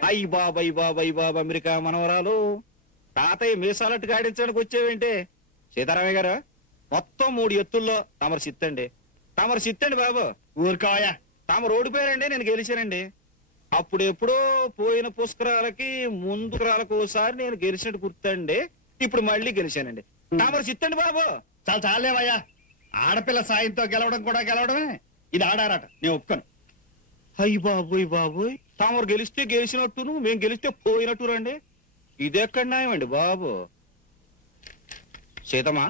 అయ్యి బాబు అమెరికా మనవరాలు తాతయ్య మీసాలట్టు గాడించడానికి వచ్చేవేంటి? సీతారామయ్య గారు మొత్తం 3 ఎత్తుల్లో తమరు సిత్తండి బాబు. ఊరుకోయా. తమరు ఓడిపోయారండి, నేను గెలిచానండి. అప్పుడెప్పుడో పోయిన పుష్కరాలకి ముందుకురాలకు ఒకసారి నేను గెలిచినట్టు గుర్తండి. ఇప్పుడు మళ్ళీ గెలిచానండి. తమరు సిత్తండి బాబు. చాలేవయ్యా. ఆడపిల్ల సాయంతో గెలవడం కూడా గెలవడమే. ఇది ఆడారాట, నేను ఒప్పుకోను. అయ్యి బాబోయ్ తమరు గెలిస్తే గెలిచినట్టును, మేము గెలిస్తే పోయినట్టు రండి. ఇదెక్కడ న్యాయమండి బాబు? సీతమ్మా,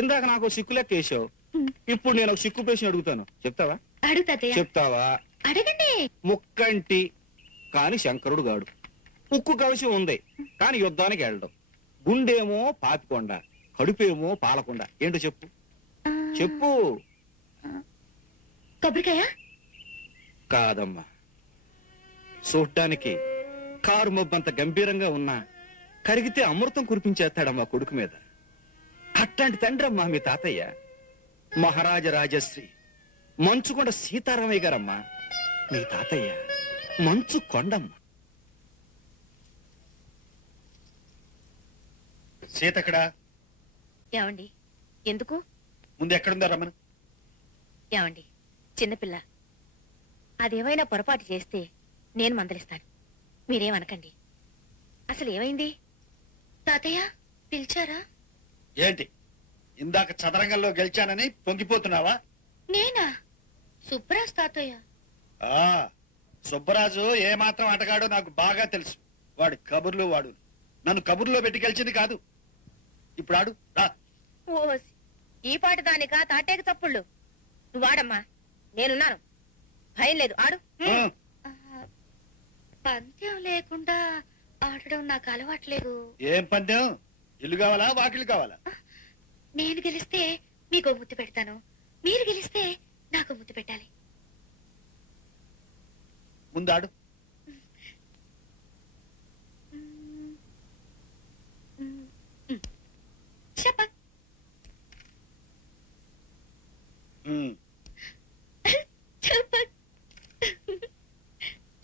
ఇందాక నాకు సిక్కు లెక్క వేసావు. ఇప్పుడు నేను ఒక సిక్కు పేసి అడుగుతాను, చెప్తావా? చెప్తావా? అడగండి. ముక్కంటి కాని శంకరుడు గాడు, ఉక్కు కవసి ఉంది కాని యుద్ధానికి వెళ్ళడం, గుండేమో పాపికొండ, కడుపేమో పాలకొండ. ఏంటో చెప్పు చెప్పు. కొబ్బరికాయ కాదమ్మా, చూడ్డానికి కారు మబ్బంత గంభీరంగా ఉన్నా కరిగితే అమృతం కురిపించేస్తాడమ్మా కొడుకు మీద. అట్లాంటి తండ్రి అమ్మా మీ తాతయ్య. మహారాజ రాజశ్రీ మంచుకొండ సీతారామయ్య గారమ్మా మీ తాతయ్య. మంచు కొండమ్మ. సీతక్కడా ఏమండి? ఎందుకు? ముందు ఎక్కడుందా రమ్మను. ఏమండి, చిన్నపిల్ల అదేమైనా పొరపాటు చేస్తే నేను మందలిస్తాను, మీరేమనకండి. అసలు ఏమైంది? తాతయ్య పిలిచారా? ఏంటి ఇందాక చదరంగంలో గెలిచానని పొంగిపోతున్నావా? నేనా? సుబ్బరాజ్ తాతయ్య. ఆ సుబ్బరాజు ఏమాత్రం ఆటగాడో నాకు బాగా తెలుసు. వాడి కబుర్లు వాడు. నన్ను కబుర్లో పెట్టి గెలిచింది కాదు. ఇప్పుడు ఆడు రా. ఓసి ఈ పాట దానికా తాటేక చప్పుళ్ళు? నువ్వు ఆడమ్మా, నేనున్నాను, భయం లేదు, ఆడు. పందెం లేకుండా ఆడడం నాకు అలవాట్లేదు. ఏం పందెం? ఇల్లు కావాలా వాకిలు కావాలా? నేను గెలిస్తే మీకు ముద్దు పెడతాను, మీరు గెలిస్తే నాకు ముద్దు పెట్టాలి. ముందాడు. చెప్ప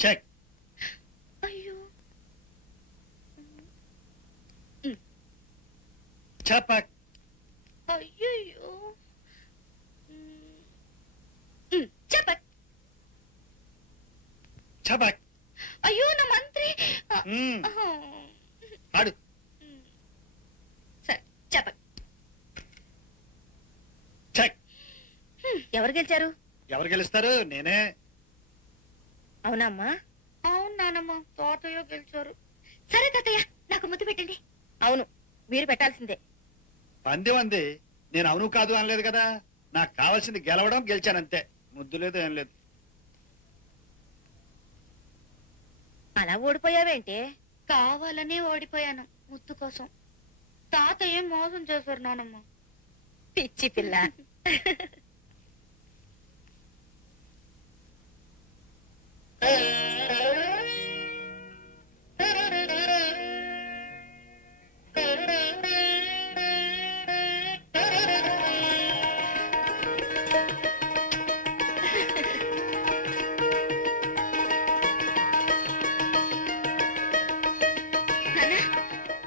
చెక్. అయ్యో చెప్పక్. అయ్యో చెప్పక్. చెప్పక్. అయ్యో నా మంత్రి. ఆడు. సరే చెప్పక్. చెక్. ఎవరు గెలిచారు? ఎవరు గెలుస్తారు? నేనే. అవునమ్మా? అవును నానమ్మ, తాతయ్య గెలిచారు. సరే తాతయ్య, నాకు ముద్దు పెట్టండి. అవును, మీరు పెట్టాల్సిందే. పందెం అంది, నేను అవును కాదు అనలేదు కదా. నాకు కావాల్సింది గెలవడం, గెలిచానంతే. ముద్దు లేదు, ఏం లేదు. అలా ఓడిపోయావేంటే? కావాలనే ఓడిపోయాను ముద్దు కోసం. తాతయ్య మోసం చేశారు నానమ్మ. పిచ్చి పిల్ల.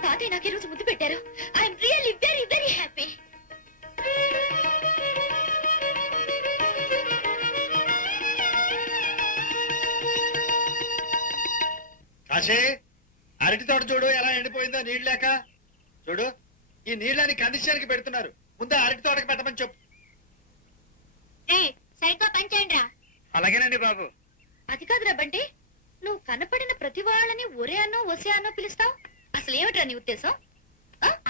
తాతయ్య నాకు ఈరోజు ముద్దు పెట్టారు. I'm really very very happy. Kashi, అరటి తోట చూడు ఎలా ఎండిపోయిందో నీళ్ళు లేక. చూడు, ఈ నీళ్ళని కందిశానికి పెడుతున్నారు. ముందు అరటి తోటకి పెట్టమని చెప్పు. సరిగ్గా పనిచేయండి రా. అలాగేనండి బాబు. అది కాదురా బంటి, నువ్వు కనపడిన ప్రతి వాళ్ళని ఒరే అన్నో ఒసే అన్నో పిలుస్తావు. అసలు ఏమిట్రా నీ ఉద్దేశం?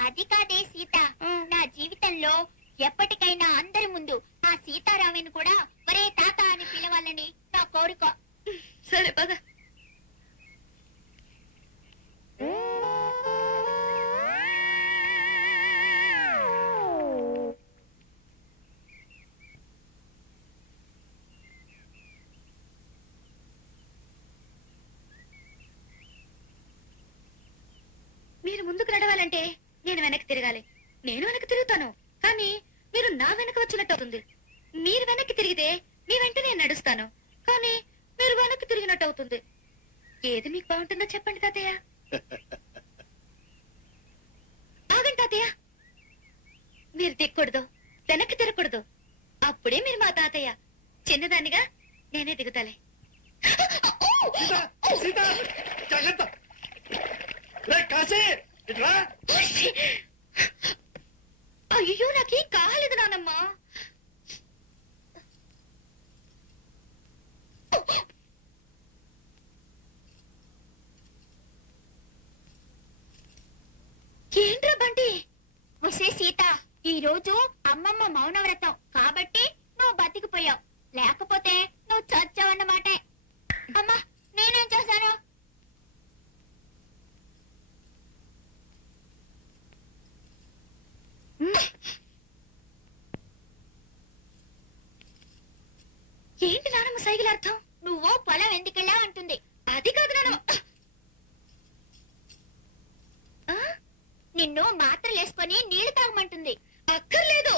అది కాదే సీత, నా జీవితంలో ఎప్పటికైనా అందరి ముందు ఆ సీతారామయ్యను కూడా ఒరే తాత అని పిలవాలని నా కోరిక. సరే పద. మీరు ముందుకు నడవాలంటే నేను వెనక్కి తిరగాలి. నేను వెనక్కి తిరుగుతాను, కానీ మీరు నా వెనక వచ్చినట్టు అవుతుంది. మీరు వెనక్కి తిరిగితే మీ వెంట నేను నడుస్తాను. కానీ మీరు వెనక్కి తిరిగినట్టు అవుతుంది. ఏది మీకు బాగుంటుందో చెప్పండి తాతయ్య. ఆగండి తాతయ్య, మీరు దిక్కూడదు, వెనక్కి తిరగకూడదు. అప్పుడే మీరు మా తాతయ్య. చిన్నదానిగా నేనే దిగుతాలే. అయ్యో, నాకేం కాలేదు నానమ్మా. ఏంట్రా బంటి? వసే సీత, ఈ రోజు అమ్మమ్మ మౌనవ్రతం కాబట్టి నువ్వు బతికిపోయావు. లేకపోతే నువ్వు చచ్చావన్నమాటే. అమ్మా, నేనేం చేశాను? ఏంటి నానమ్మ సైకిల్ అర్థం? నువ్వు పొలం ఎందుకెళ్ళా అంటుంది. అది కాదు నానమ్మ. నిన్ను మాత్రలు వేసుకొని నీళ్లు తాగమంటుంది. అక్కర్లేదు.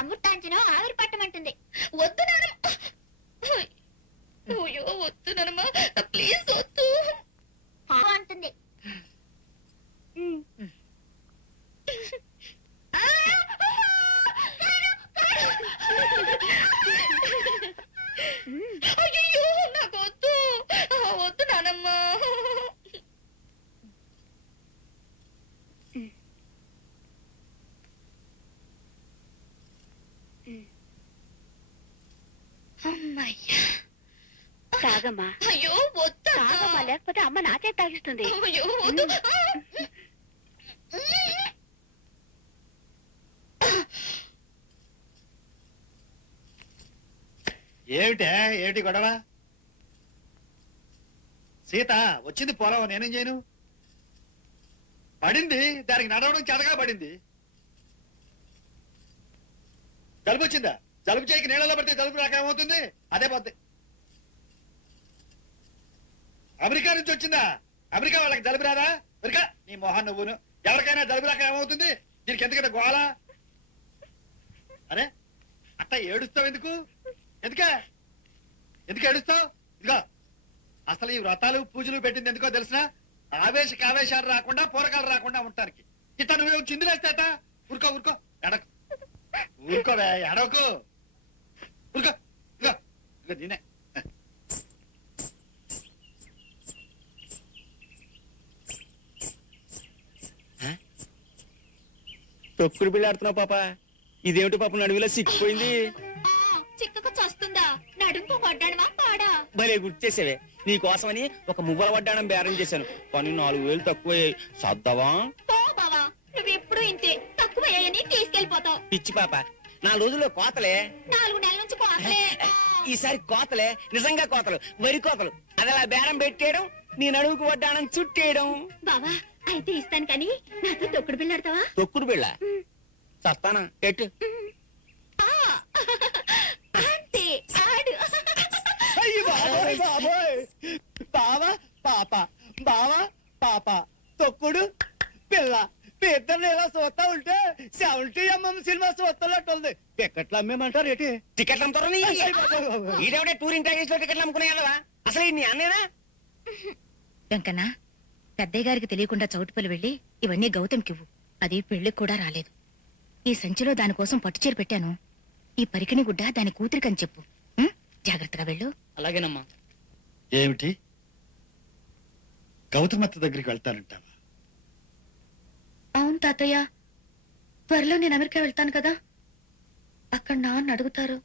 అమృతాంజనం ఆవిరి పట్టమంటుంది. వద్దు నానమ్మ. అయ్యో వద్దు నానమ్మ, ప్లీజ్ వద్దు అంటుంది. అయ్యో నాకు వద్దు, వద్దు నానమ్మ. అమ్మయ్యా, తాగమ్మా. అయ్యో వద్దు, తాగమ్మా, లేకపోతే అమ్మ నా చేతి తాగిస్తుంది. అయ్యో వద్దు. ఏమిటి గొడవ? సీత వచ్చింది పొలం, నేనేం చేయను? పడింది, దానికి నడవడం చేతగా పడింది. జలుబు వచ్చిందా? జలుబు చేయకి నీళ్ళలో పడితే జలుబు రాక ఏమవుతుంది? అదే పోద్ది. అమెరికా నుంచి వచ్చిందా? అమెరికా వాళ్ళకి జలుబు రాదా? అమెరికా నీ మొహన్ నువ్వును. ఎవరికైనా జలుబు రాక ఏమవుతుంది? దీనికి ఎందుకంటే గోళ. అరే అట్ట ఏడుస్తావు ఎందుకు? ఎందుకు ఏడుస్తావు? ఇదిగో అసలు ఈ వ్రతాలు పూజలు పెట్టింది ఎందుకో తెలిసిన? ఆవేశాలు రాకుండా పూరకాలు రాకుండా ఉంటానికి. ఇట్లా నువ్వు చిందులేస్తాట. ఊరుకో ఊరుకోవే, ఎడవకు. ఊరుకో. ఇదిగో నేనే. తొక్కుడు బిళ్ళాడుతున్నావు పాప. ఇదేమిటి పాప, నడువులో సిక్కిపోయింది. చిక్కకు చస్తుందా? నడుంపు వడ్డాడమా పాడా? భలే గుర్తు చేసేవే. నీ కోసమని ఒక మువ్వల వడ్డాణం బేరం చేశాను, కానీ 4000 తక్కువ సర్దవా? బావా, నువ్వెప్పుడు ఇంతే. తక్కువయ్యాయని తీసుకెళ్లిపోతావు. పిచ్చి పాప, 4 రోజుల్లో కోతలే. 4 నెలల నుంచి కోతలే. ఈసారి కోతలే, నిజంగా కోతలు, వరి కోతలు. అది అలా బేరం పెట్టేయడం, నీ నడువుకు వడ్డాణం చుట్టేయడం. బావా, అయితే ఇస్తాను, కానీ నాతో తొక్కుడు బిళ్ళాడతావా? తొక్కుడు బిళ్ళ చస్తానా? ఎట్టు అంతే ఆడు. బావా పాప తొక్కుడు పిల్ల మీ ఇద్దరు ఇలా చూస్తా ఉంటే 70mm సినిమా చూస్తున్నట్టు ఉంది. టికెట్లు అమ్మేమంటారు ఏంటి? టికెట్లు అమ్ముతారు? ఈడేవిడే టూరింగ్ ప్యాకేజ్ లో టికెట్లు అమ్ముకునే వాళ్ళవా? అసలు నీ అన్నేనా? వెంకన్న, పెద్దయ్య గారికి తెలియకుండా చౌటుపల్లి వెళ్ళి ఇవన్నీ గౌతమ్కివ్వు. అది పెళ్లికి కూడా రాలేదు. ఈ సంచిలో దానికోసం పట్టుచీర పెట్టాను. ఈ పరికిణి గుడ్డ దాని కూతురికని చెప్పు. జాగ్రత్తగా వెళ్ళు. అలాగేనమ్మా. ఏమిటి, గౌతమత్త దగ్గరికి వెళ్తానంటావా? అవును తాతయ్య, త్వరలో నేను అమెరికా వెళ్తాను కదా, అక్కడ నాన్న అడుగుతారు.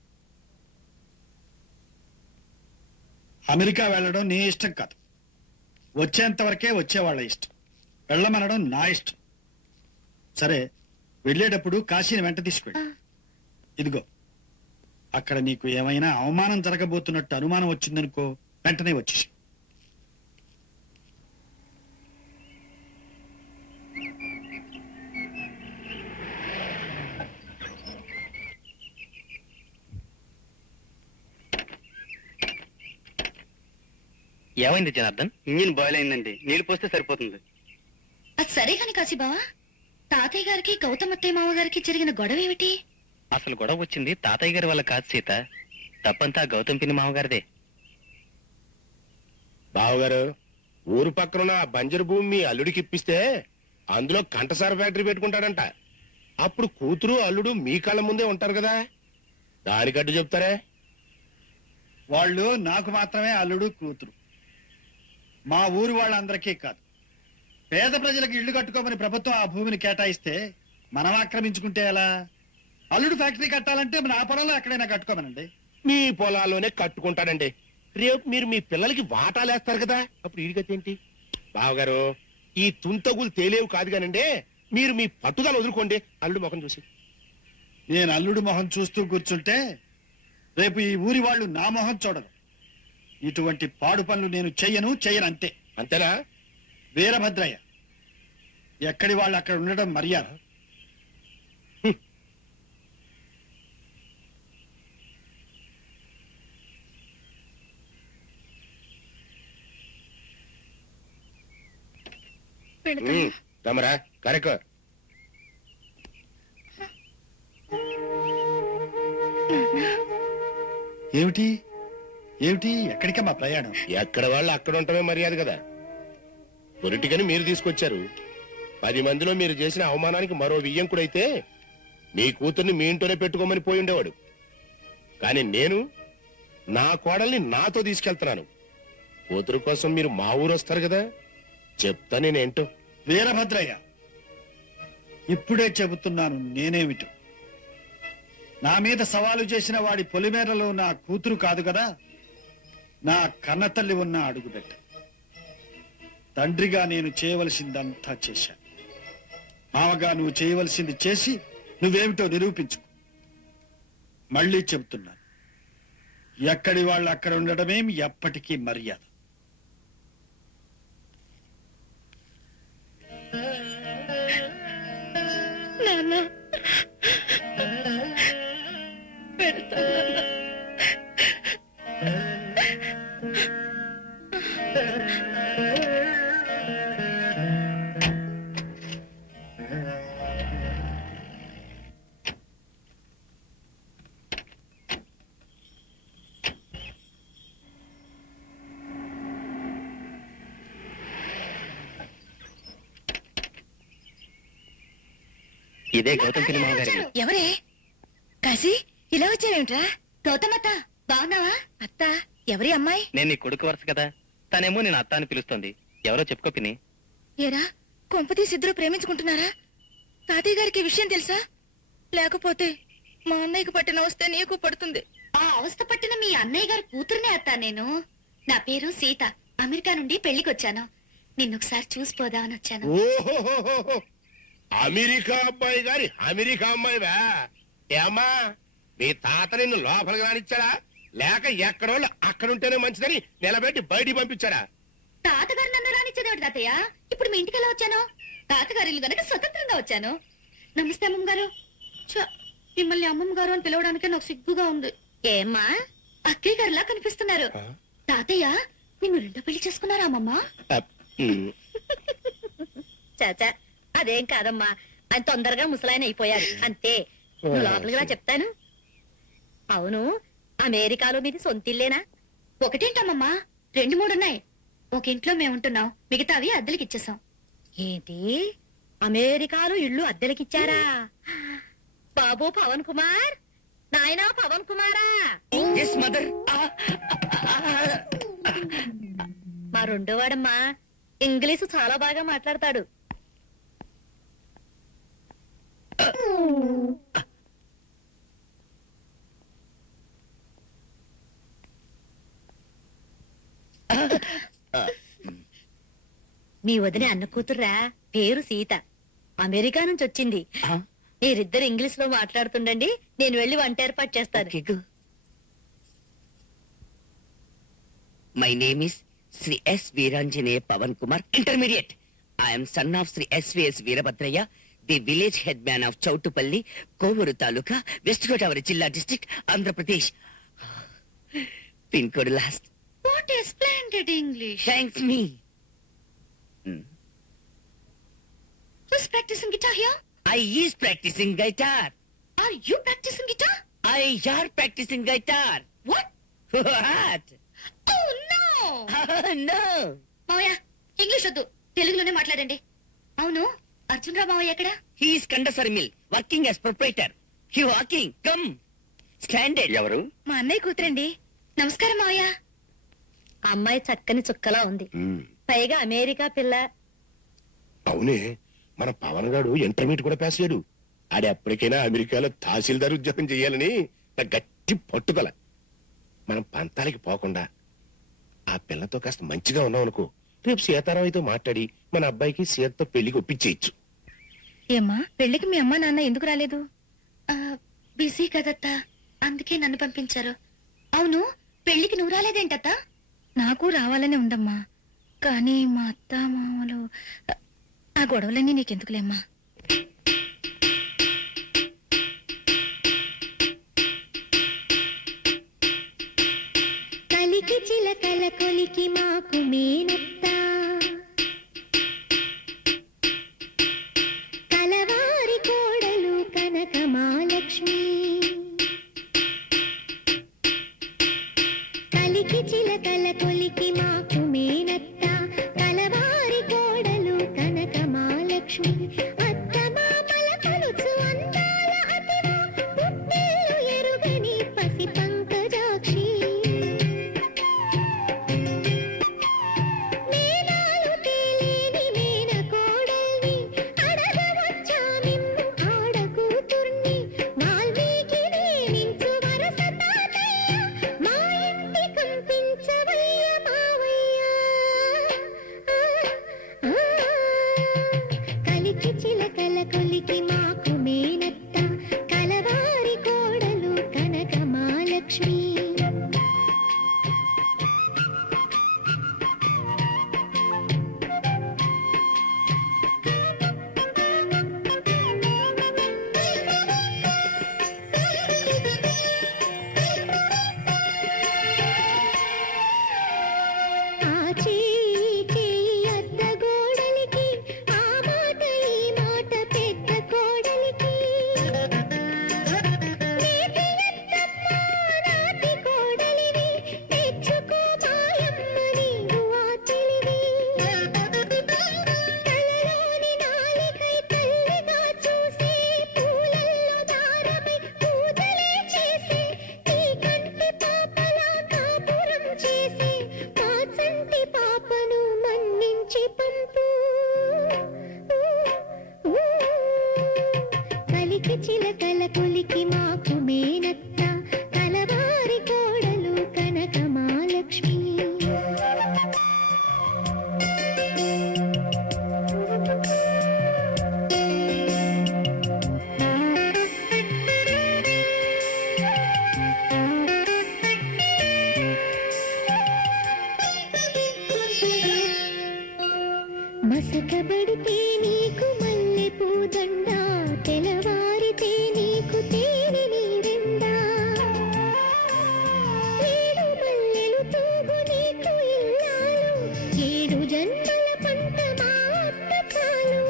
అమెరికా వెళ్ళడం నీ ఇష్టం కాదు, వచ్చేంత వరకే వచ్చేవాళ్ళ ఇష్టం. వెళ్ళమనడం నా ఇష్టం. సరే, వెళ్ళేటప్పుడు కాశీని వెంట తీసుకెళ్ళి. ఇదిగో అక్కడ నీకు ఏమైనా అవమానం జరగబోతున్నట్టు అనుమానం వచ్చిందనుకో, వెంటనే వచ్చేసి. ఏమైంది జనార్దన్? ఇంజిన్ బాయిల్ అయిందండి, నీళ్లు పోస్తే సరిపోతుంది. అది సరే కాని కాశీబావా, తాతయ్య గారికి గౌతమత్తయ్య మామ గారికి జరిగిన గొడవ ఏమిటి? అసలు గొడవ వచ్చింది తాతయ్య గారి వల్ల కాదు సీత, తప్పంతా గౌతమ్ పిన్ని మామగారిదే. బావగారు, ఊరు పక్కన బంజరు భూమి మీ అల్లుడికి ఇప్పిస్తే అందులో కంటసార ఫ్యాక్టరీ పెట్టుకుంటాడంట. అప్పుడు కూతురు అల్లుడు మీ కళ్ళ ముందే ఉంటారు కదా, దానికట్టు చెప్తారే? వాళ్ళు నాకు మాత్రమే అల్లుడు కూతురు, మా ఊరు వాళ్ళందరికీ కాదు. పేద ప్రజలకు ఇళ్లు కట్టుకోమని ప్రభుత్వం ఆ భూమిని కేటాయిస్తే మనం ఆక్రమించుకుంటే ఎలా? అల్లుడు ఫ్యాక్టరీ కట్టాలంటే మన ఆ పొలంలో ఎక్కడైనా కట్టుకోమనండి. మీ పొలాల్లోనే కట్టుకుంటాడండి. రేపు మీరు మీ పిల్లలకి వాటాలేస్తారు కదా, అప్పుడు ఈడిగతేంటి? బావగారు, ఈ తుంతగులు తేలేవు కాదు కానండి, మీరు మీ పట్టుదల వదులుకోండి అల్లుడు ముఖం చూసి. నేను అల్లుడు మొహం చూస్తూ కూర్చుంటే రేపు ఈ ఊరి వాళ్ళు నా మొహం చూడరు. ఇటువంటి పాడు పనులు నేను చెయ్యను అంతే. అంతేనా? వీరభద్రయ్య, ఎక్కడి వాళ్ళు అక్కడ ఉండడం మర్యాద. రమరా కరెక్ట్. ఏమిటి ఏమిటి ఎక్కడికమ్మా ప్రయాణం? ఎక్కడ వాళ్ళు అక్కడ ఉండటమే మర్యాద కదా. పొలిటికని మీరు తీసుకొచ్చారు. 10 మందిలో మీరు చేసిన అవమానానికి మరో వియ్యంకుడైతే మీ కూతుర్ని మీ ఇంట్లోనే పెట్టుకోమని పోయి ఉండేవాడు. కానీ నేను నా కోడల్ని నాతో తీసుకెళ్తున్నాను. కూతురు కోసం మీరు మా ఊరు వస్తారు కదా, చెప్తా నేనేంటో. వీరభద్రయ్య, ఇప్పుడే చెబుతున్నాను నేనేమిటో. నా మీద సవాలు చేసిన వాడి పొలిమేరలో నా కూతురు కాదు కదా, నా కన్నతల్లి ఉన్న అడుగుబెట్ట. తండ్రిగా నేను చేయవలసిందంతా చేశాను. మామగా నువ్వు చేయవలసింది చేసి నువ్వేమిటో నిరూపించుకో. మళ్ళీ చెబుతున్నాను, ఎక్కడి వాళ్ళు అక్కడ ఉండడమేం ఎప్పటికీ మర్యాద. నాన్న పెడతాను. ఇదే గౌతమ్ పిన్ని మామగారి. ఎవరే కాశీ, ఇలా వచ్చావేమిట్రా? గౌతమత్త, బాగున్నావా? అత్త, ఎవరి అమ్మాయి? నేను నీ కొడుకు వరుస కదా, తనేమో నేను అత్త అని పిలుస్తోంది. ఎవరో చెప్పుకో పిన్ని. ఏరా, కొంపతీసి ఇద్దరు ప్రేమించుకుంటున్నారా? తాతయ్య గారికి ఈ విషయం తెలుసా? లేకపోతే మా అన్నయ్యకు పట్టిన అవస్థ నీకు పడుతుంది. ఆ అవస్థ పట్టిన మీ అన్నయ్య గారు కూతురునే అత్తా నేను. నా పేరు సీత, అమెరికా నుండి పెళ్లికొచ్చాను. నిన్నొకసారి చూసిపోదామని వచ్చాను. ఓహో, అమెరికా అబ్బాయి గారి అమెరికా అమ్మాయివా? ఏమ్మా, మీ తాత నిన్ను లోపలికి రానిచ్చాడా, లేక ఎక్కడోళ్ళు అక్కడుంటేనే మంచిదని నిలబెట్టి బయటికి పంపించాడా? తాతగారు నన్ను రానిచ్చేదేవిడు తాతయ్య. ఇప్పుడు మీ ఇంటికి ఎలా వచ్చాను? తాతగారి ఇల్లు గనక స్వతంత్రంగా వచ్చాను. నమస్తే అమ్మమ్మ గారు. మిమ్మల్ని అమ్మమ్మ గారు అని పిలవడానికే నాకు సిగ్గుగా ఉంది. ఏమ్మా, అక్కయ్య గారిలా కనిపిస్తున్నారు. తాతయ్య, నిన్ను రెండో పెళ్లి చేసుకున్నారా అమ్మమ్మ? చాచా, అదేం కాదమ్మా, ఆయన తొందరగా ముసలాయన అయిపోయారు అంతే. నువ్వు లోపలికి రా చెప్తాను. అవును, అమెరికాలో మీది సొంతిల్లేనా? ఒకటేంటమ్మమ్మా, 2, 3 ఉన్నాయి. ఒక ఇంట్లో మేము ఉంటున్నాం, మిగతావి అద్దెలకి ఇచ్చేసాం. ఏంటి, అమెరికాలో ఇల్లు అద్దెలకిచ్చారా? బాబు పవన్ కుమార్, నాయనా పవన్ కుమారా. మదర్. మా రెండో వాడమ్మా, ఇంగ్లీషు చాలా బాగా మాట్లాడతాడు. మీ వదిన అన్న కూతుర్రా, పేరు సీత, అమెరికా నుంచి వచ్చింది. మీరిద్దరు ఇంగ్లీష్ లో మాట్లాడుతుండండి, నేను వెళ్లి వంట ఏర్పాటు చేస్తాను. My name is Shri S Veeranjaneya Pavan Kumar, intermediate. I'm son of Shri SVS Veerabhadraiah, the village head man of Chautupalli, Kovur taluka, west Godavari జిల్లా, district, Andhra Pradesh. Pin code last. What a splendid English. Thanks me. Who's practicing guitar here? I is practicing guitar. Are you practicing guitar? I are practicing guitar. What? What? Oh no! No. మావయ్య English వద్దు, తెలుగులోనే మాట్లాడండి. అవును, అర్జున్ రావు మావయ్య ఎక్కడ? He is Kandasari mill, working as proprietor. He walking. Come. Stand it. ఎవరు? మా అన్నయ్య కూతురండి. నమస్కారం మావయ్య. అమ్మాయి చక్కని చుక్కలా ఉంది, పైగా అమెరికా పిల్ల. అవునే, మన పవన్ గాడు ఇంటర్మీడియట్ కూడా పాస్ అయ్యాడు. ఆడ ఎప్పటికైనా అమెరికాలో తహసీల్దార్ ఉద్యోగం చేయాలని నాకు గట్టి పట్టుదల. మనం పంతాలకి పోకుండా ఆ పిల్లతో కాస్త మంచిగా ఉన్నాం అనుకో, రేపు సీతారావుతో మాట్లాడి మన అబ్బాయికి సీతతో పెళ్లికి ఒప్పించేయచ్చు. ఏమ్మా, పెళ్లికి మీ అమ్మా నాన్న ఎందుకు రాలేదు? బిజీ కదత్తా, అందుకే నన్ను పంపించారు. అవును, పెళ్లికి నువ్వు రాలేదేంటత్తా? నాకు రావాలనే ఉందమ్మా, కానీ మా అత్త మామలు ఆ గొడవలన్నీ నీకెందుకులేమ్మా. కలికి చిలకల కొలికి మాకు మేనత్త, కలవారి కోడలు కనక మహాలక్ష్మి. కలికి చిలకల కొలికి మాకు మేనత్త, కలవారి కోడలు కనక మహాలక్ష్మి. అత్త మామల కొలుచు అందాల అతివా, పుట్టిల్లు ఎరుగని పసి పంకజాక్షి. మేనాలు తేలేని మేన కోడల్ని, అడగవచ్చా నిన్ను ఆడ కూతుర్ని. వాల్మీకిని మించు వరస తాతయ్య, మా ఇంటి కంపించవయ్య మావయ్య. కలికి చిలకల కొలికి మాకు మేనత్త, కలవారి కోడలు కనక మహాలక్ష్మి. ఆ చేయి చేయి అద్ద గోడలికి, ఆ మాట ఈ మాట పెద్ద కోడలికి. నేతి అత్తమ్మ నాటి కోడలివి, తెచ్చుకో మాయమ్మ నీవు ఆ తెలివి. తలలోని నాలికై తల్లిగా చూసే, పూలల్లో దారమై పూజలే చేసే, నీ కంటి పాపలా కాపురం చేసే, మా చంటి పాపను మన్నించి పంపు. కలికి చిలకల కొలికి మాకు మేనత్త, కలవారి కోడలు కనక మహాలక్ష్మి. మసకబడితే నీకు మల్లె పూదండ, తెలవారితే నీకు తేనె నీరెండా. ఏడు మల్లెలు తూగు నీకు ఇల్లాలు, ఏడు జన్మల పంట మా అత్త చాలు.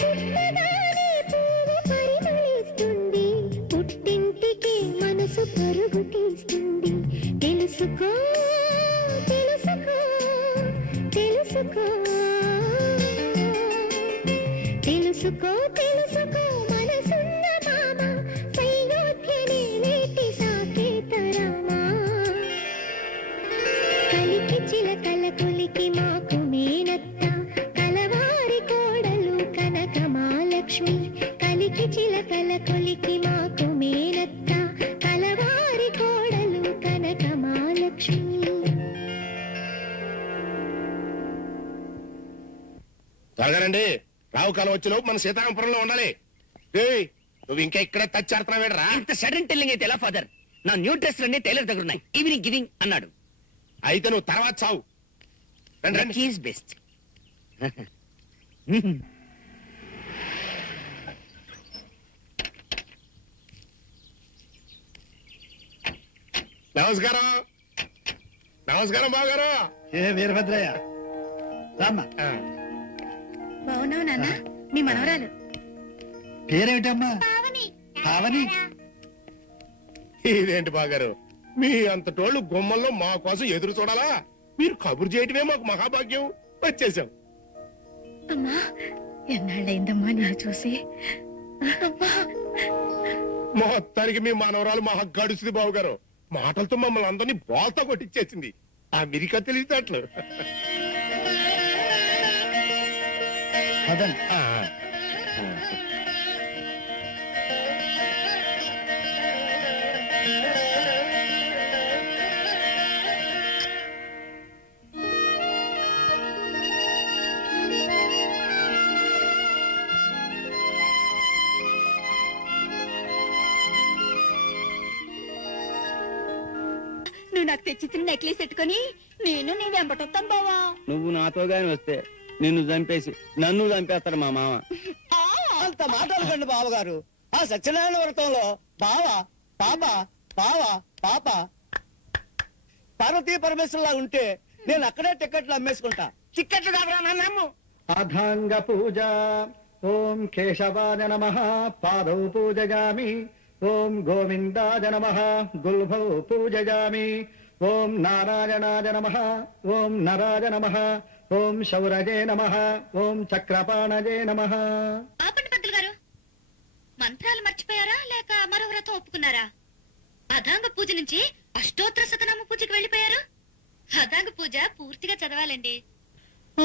పుట్టగానే పువ్వు పరిమళిస్తుంది, పుట్టింటికి మనసు పరుగు తీస్తుంది. తెలుసుకో తెలుసుకో తెలుసుకో తెలుసుకో తెలుసుకో, మనసున్న మామ సయోధ్యనే నేటి సాకేతరామా. కలికి చిలకల కొలికి మాకు మేనత్త, కలవారి కోడలు కనక మహాలక్ష్మి. కలికి చిలకల కొలికి మాకు మేనత్త, కలవారి కోడలు కనక మహాలక్ష్మి. త్వరగారండి, రావు కాలం వచ్చేలోపు మన సీతారామపురంలో ఉండాలి. ఏయ్, నువ్వు ఇంకా ఇక్కడే తచ్చాడుతున్నావు వేడరా? ఇంత సడన్ టెల్లింగ్ అయితే ఎలా ఫాదర్? నా న్యూ డ్రెస్ అన్ని టైలర్ దగ్గర ఉన్నాయి. ఈవినింగ్ గివింగ్ అన్నాడు. అయితే నువ్వు తర్వాత చావు. రండి రండి. Is best. నమస్కారం. నమస్కారం బావగారు. ఏ వీరభద్రయ్య, రామ్మా. బాగున్నావు నాన్న, మీ మనవరాలు. పేరేమిటమ్మా? పావని. ఇదేంటి బాగారు, మీ అంతటోళ్ళు గుమ్మల్లో మా కోసం ఎదురు చూడాలా? మీరు కబురు చేయటమే మాకు మహాభాగ్యం. వచ్చేసాం. అమ్మా, ఎన్నాళ్ళైందమ్మా నేను చూసి. మొత్తానికి మీ మనవరాలు మహా గడుస్తుంది బాబుగారు. మాటలతో మమ్మల్ని అందరినీ బోల్తా కొట్టించేసింది. అమెరికా తెలియటట్లు. పదండి. నువ్వు నాకు తెచ్చిచ్చిన నెక్లెస్ పెట్టుకొని నేను నీ వెంబటొస్తాను బావా. నువ్వు నాతో గాని వస్తే నిన్ను చంపేసి నన్ను చంపేస్తాడు మా మామ. అంత మాట్లాడకండి బావగారు. ఆ సత్యనారాయణ వ్రతంలో బావ పాప బావ పాప పార్వతీ పరమేశ్వరులా ఉంటే నేను అక్కడే టికెట్లు అమ్మేసుకుంటా. టికెట్లు కావరా నన్ను. అథాంగ పూజ. ఓం కేశవాయ నమః పాదౌ పూజయామి. ఓం గోవిందాయ నమః గుల్భౌ పూజయామి. ఓం నారాయణాయ నమః. ఓం నరాయ నమః. ఓం శౌరజే నమః. ఓం చక్రపాణజే నమః. ఆపండి పంతులు గారు, మంత్రాలు మర్చిపోయారా లేక మరో వ్రతం ఒప్పుకున్నారా? అదాంగ పూజ నుంచి అష్టోత్తర శతనామ పూజకి వెళ్ళిపోయారు. అదాంగ పూజ పూర్తిగా చదవాలండి.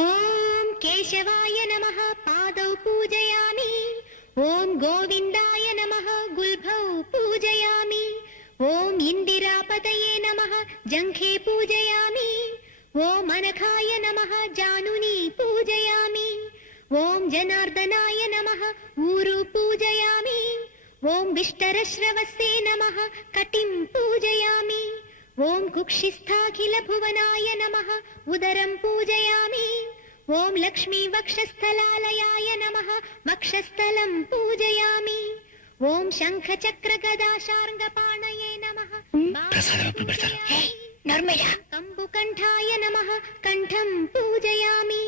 ఓం కేశవాయ నమః పాదౌ పూజయామి. ఓం గోవిందాయ నమః గుల్భౌ పూజయామి. ఓం ఇందిరాపతయే నమః జంఘే పూజయామి. ఓం అనఘాయ నమః జానుని పూజయామి. ఓం జనార్దనాయ నమః ఊరు పూజయామి. ఓం విష్టరశ్రవస్సే నమః కటిం పూజయామి. ఓం కుక్షిస్థాఖిల భువనాయ నమః ఉదరం పూజయామి. ఓం లక్ష్మీ వక్షస్థలాలయాయ నమః వక్షస్థలం పూజయామి. ఓం శంఖ చక్ర గదా శార్ంగపాణయే నమః కంబుకంఠాయ నమః కంఠం పూజయామి.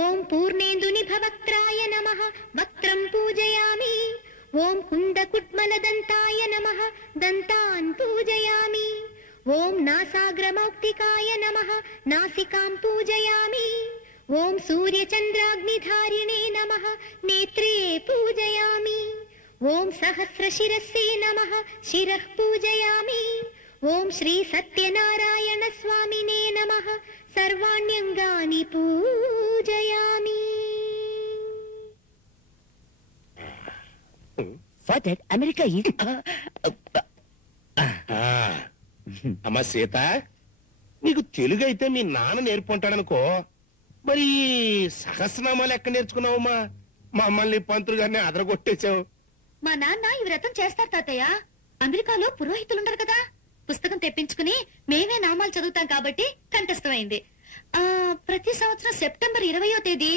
ఓం పూర్ణేందునిభవక్త్రాయ నమః వక్త్రం పూజయామి. ఓం కుందకుడ్మలదంతాయ నమః దంతాన్ పూజయామి. ఓం నాసాగ్రమౌక్తికాయ నమః నాసికాం పూజయామి. ఓం సూర్యచంద్రాగ్నిధారిణే నమః నేత్రే పూజయామి. ఓం సహస్రశిరస్సే నమః శిరః పూజయామి. ఓం శ్రీ సత్యనారాయణ స్వామినే నమః సర్వాణ్యంగాని పూజయామి. అమెరికా అమ్మా సీత, నీకు తెలుగు అయితే మీ నాన్న నేర్పుంటాడనుకో. మరి సహస్రనామాలు ఎక్కడ నేర్చుకున్నావమ్మా? మమ్మల్ని పంతులు గారిని అదరగొట్టేశావు. మా నాన్న ఈ వ్రతం చేస్తారు తాతయ్య. అమెరికాలో పురోహితులుండరు కదా, పుస్తకం తెప్పించుకుని మేమే నామాలు చదువుతాం కాబట్టి కంఠస్థమైంది. ప్రతి సంవత్సరం సెప్టెంబర్ 20వ తేదీ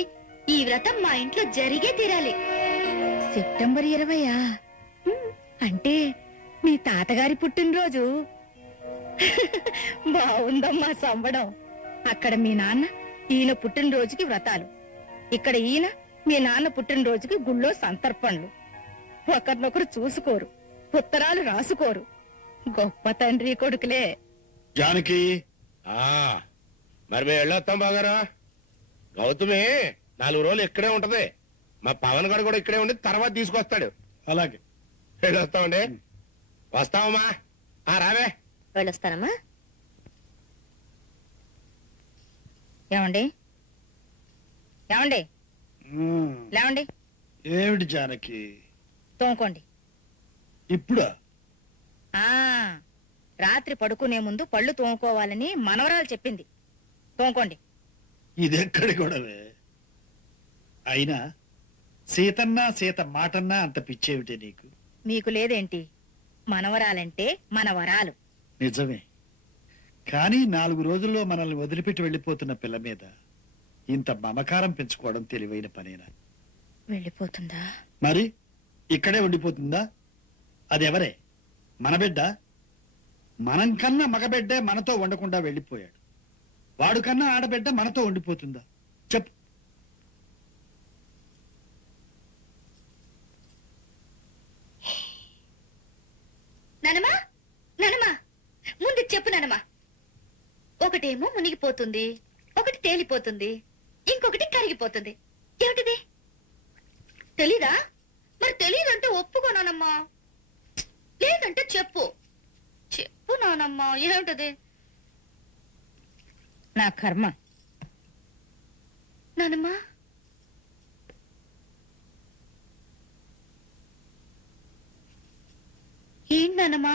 ఈ వ్రతం మా ఇంట్లో జరిగే తీరాలి. సెప్టెంబర్ 20 అంటే మీ తాతగారి పుట్టినరోజు. బాగుందమ్మా సంబడం. అక్కడ మీ నాన్న ఈయన పుట్టినరోజుకి వ్రతాలు, ఇక్కడ ఈయన మీ నాన్న పుట్టినరోజుకి గుళ్ళో సంతర్పణలు. ఒకరినొకరు చూసుకోరు, ఉత్తరాలు రాసుకోరు. గొప్ప తండ్రి కొడుకులే. జానకి, మరి మేము వెళ్ళొస్తాం బాగారా. గౌతమి 4 రోజులు ఇక్కడే ఉంటది. మా పవన్ గారు కూడా ఇక్కడే ఉండి తర్వాత తీసుకొస్తాడు. అలాగే వెళ్ళొస్తామండి. వస్తావమ్మా. రావే. వెళ్ళొస్తానమ్మా. ఏమండి ఏమండి లేవండి. ఏమిటి జానకి? తోముకోండి. ఇప్పుడా? రాత్రి పడుకునే ముందు పళ్ళు తోముకోవాలని మనవరాలు చెప్పింది. తోముకోండి. ఇదెక్కడి గొడవే? అయినా సీతన్నా సీత మాటన్నా అంత పిచ్చేమిటే నీకు? మీకు లేదేంటి? మనవరాలంటే మనవరాలు. నిజమే, కానీ 4 రోజుల్లో మనల్ని వదిలిపెట్టి వెళ్ళిపోతున్న పిల్ల మీద ఇంత మమకారం పెంచుకోవడం తెలివైన పనేనా? వెళ్ళిపోతుందా? మరి ఇక్కడే ఉండిపోతుందా? అదెవరే? మన బిడ్డ. మనం కన్నా మగబిడ్డే మనతో ఉండకుండా వెళ్ళిపోయాడు. వాడు కన్నా ఆడబిడ్డ మనతో ఉండిపోతుందా చెప్పు? చెప్పు నానమ్మా. ఒకటేమో మునిగిపోతుంది, ఒకటి తేలిపోతుంది, ఇంకొకటి కరిగిపోతుంది. ఏమిటిది తెలీదా? మరి తెలీదంటే ఒప్పుకోనానమ్మా. లేదంటే చెప్పు. చెప్పు నానమ్మా, ఏమిటది? నా కర్మ. నానమ్మా, ఏంటి నానమ్మా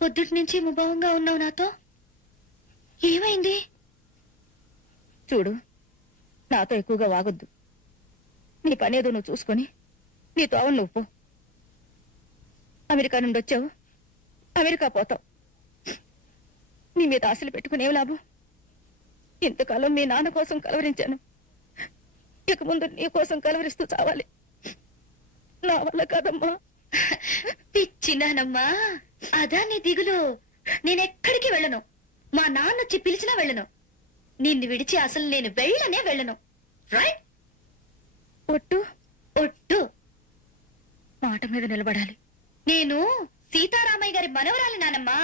పొద్దుటి నుంచి ముభావంగా ఉన్నావు నాతో? ఏమైంది? చూడు, నాతో ఎక్కువగా వాగొద్దు. నీ పనేదో నువ్వు చూసుకొని నీ తోవ నువ్వు పో. అమెరికా నుండి వచ్చావు, అమెరికా పోతావు. నీ మీద ఆశలు పెట్టుకుని ఏం లాభం? ఇంతకాలం మీ నాన్న కోసం కలవరించాను, ఇక ముందు నీ కోసం కలవరిస్తూ చావాలి. నా వల్ల కాదమ్మా. పిచ్చినానమ్మా, అదా నీ దిగులు? నేనెక్కడికి వెళ్ళను. మా నాన్నొచ్చి పిలిచినా వెళ్ళను. నిన్ను విడిచి అసలు నేను వెళ్ళనే వెళ్ళను. రైట్? ఒట్టు ఒట్టు. మాట మీద నిలబడాలి. నేను సీతారామయ్య గారి మనవరాలి నానమ్మా.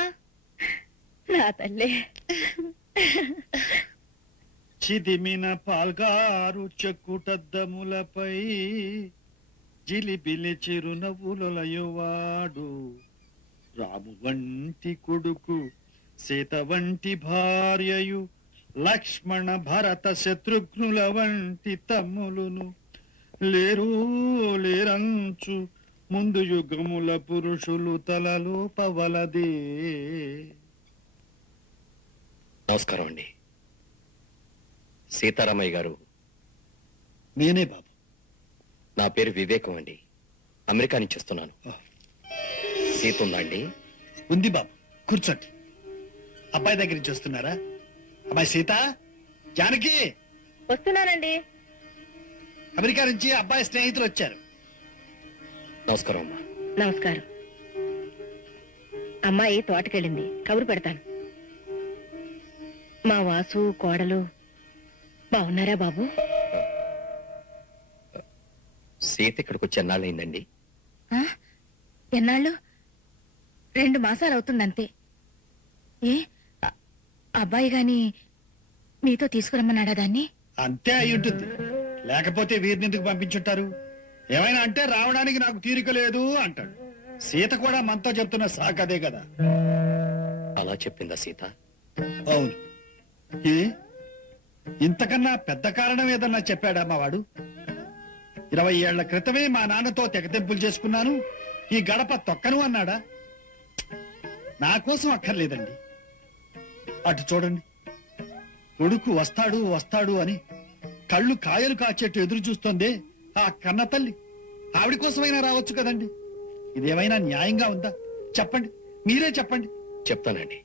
నా తల్లే. చిదిమిన పాల్గారు చెక్కుటద్దములపై జిలిబిలి చిరునవ్వులయువాడు. రాము వంటి కొడుకు, సీత వంటి భార్యయు, లక్ష్మణ భరత శత్రుఘ్నుల వంటి తమ్ములును లేరు లేరంచు ముందు యుగముల పురుషులు తలలో పవలదే. నమస్కారం అండి. సీతారామయ్య గారు. నేనే బాబు. నా పేరు వివేకం అండి. అమెరికా నుంచి వస్తున్నాను. సీత ఉందా అండి? ఉంది బాబు, కూర్చోండి. అబ్బాయి దగ్గర నుంచి వస్తున్నారా? అమ్మాయి సీత, జానకి. వస్తున్నానండి. అమెరికా నుంచి అబ్బాయి స్నేహితులు వచ్చారు. నమస్కారం అమ్మా. నమస్కారం. అమ్మాయి తోటకెళ్ళింది, కబురు పెడతాను. మా వాసు కోడలు బాగున్నారా బాబు? సీత ఇక్కడికి వచ్చి ఎన్నాళ్ళయిందండి? ఎన్నాళ్ళు? 2 మాసాలు అవుతుందంతే. ఏ అబ్బాయి గాని మీతో తీసుకురమ్మన్నాడా దాన్ని? అంతే అయి ఉంటుంది, లేకపోతే వీరిని ఎందుకు పంపించుంటారు? ఏమైనా అంటే రావడానికి నాకు తీరిక లేదు అంటాడు. సీత కూడా మనతో చెప్తున్న సాకదే కదా. అలా చెప్పిందా సీత? అవును. ఏ ఇంతకన్నా పెద్ద కారణం ఏదన్నా చెప్పాడా మా వాడు? 20 ఏళ్ల క్రితమే మా నాన్నతో తెగతెంపులు చేసుకున్నాను, ఈ గడప తొక్కను అన్నాడా? నా కోసం అక్కర్లేదండి. అటు చూడండి, కొడుకు వస్తాడు వస్తాడు అని కళ్ళు కాయలు కాచేట్టు ఎదురు చూస్తోందే ఆ కన్న తల్లి. ఆవిడ కోసమైనా రావచ్చు కదండి. ఇదేమైనా న్యాయంగా ఉందా? చెప్పండి, మీరే చెప్పండి. చెప్తానండి,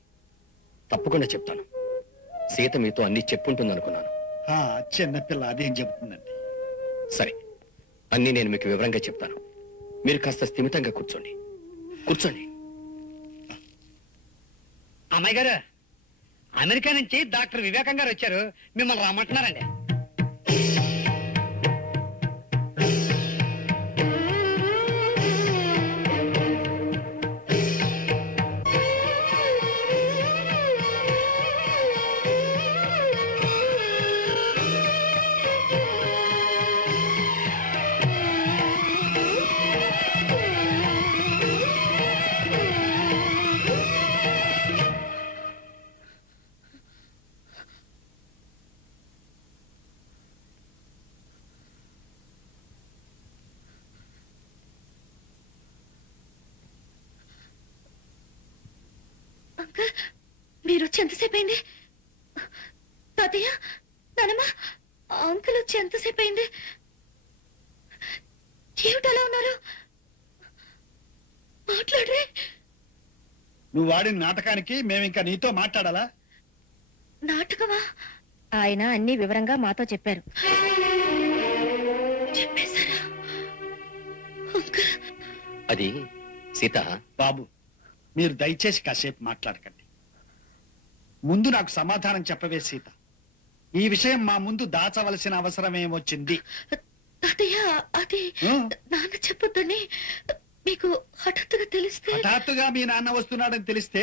తప్పకుండా చెప్తాను. సీత మీతో అన్ని చెప్పుంటుందనుకున్నాను. చిన్నపిల్ల అదేం చెబుతుందండి. సరే, అన్ని నేను మీకు వివరంగా చెప్తాను. మీరు కాస్త స్థిమితంగా కూర్చోండి. కూర్చోండి. అమ్మాయి గారు, అమెరికా నుంచి డాక్టర్ వివేకం గారు వచ్చారు, మిమ్మల్ని రమ్మంటున్నారండి. అంకుల్, మీరు వచ్చి ఎంతసేపు అయింది? తాతయ్య, నానమ్మ, అంకుల్ వచ్చి ఎంతసేపు అయింది? ఏమిటలా ఉన్నారు? మాట్లాడరే. నువ్వు వాడిన నాటకానికి మేమింకా నీతో మాట్లాడాలా? నాటకమా? ఆయన అన్ని వివరంగా మాతో చెప్పారు. చెప్పేశారా? అంకుల్, అది సీత. బాబు, మీరు దయచేసి కాసేపు మాట్లాడకండి. ముందు నాకు సమాధానం చెప్పవే సీత. ఈ విషయం మా ముందు దాచవలసిన అవసరం ఏమొచ్చింది? తాతయ్య, అది నాన్న చెప్పొద్దని మీకు హఠాత్తుగా తెలిస్తే. హఠాత్తుగా మీ నాన్న వస్తున్నాడని తెలిస్తే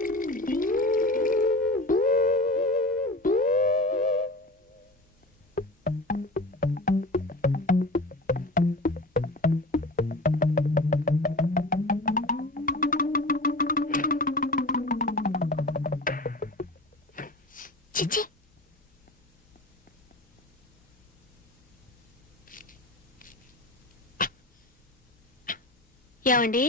చిచ్చి ఏమండి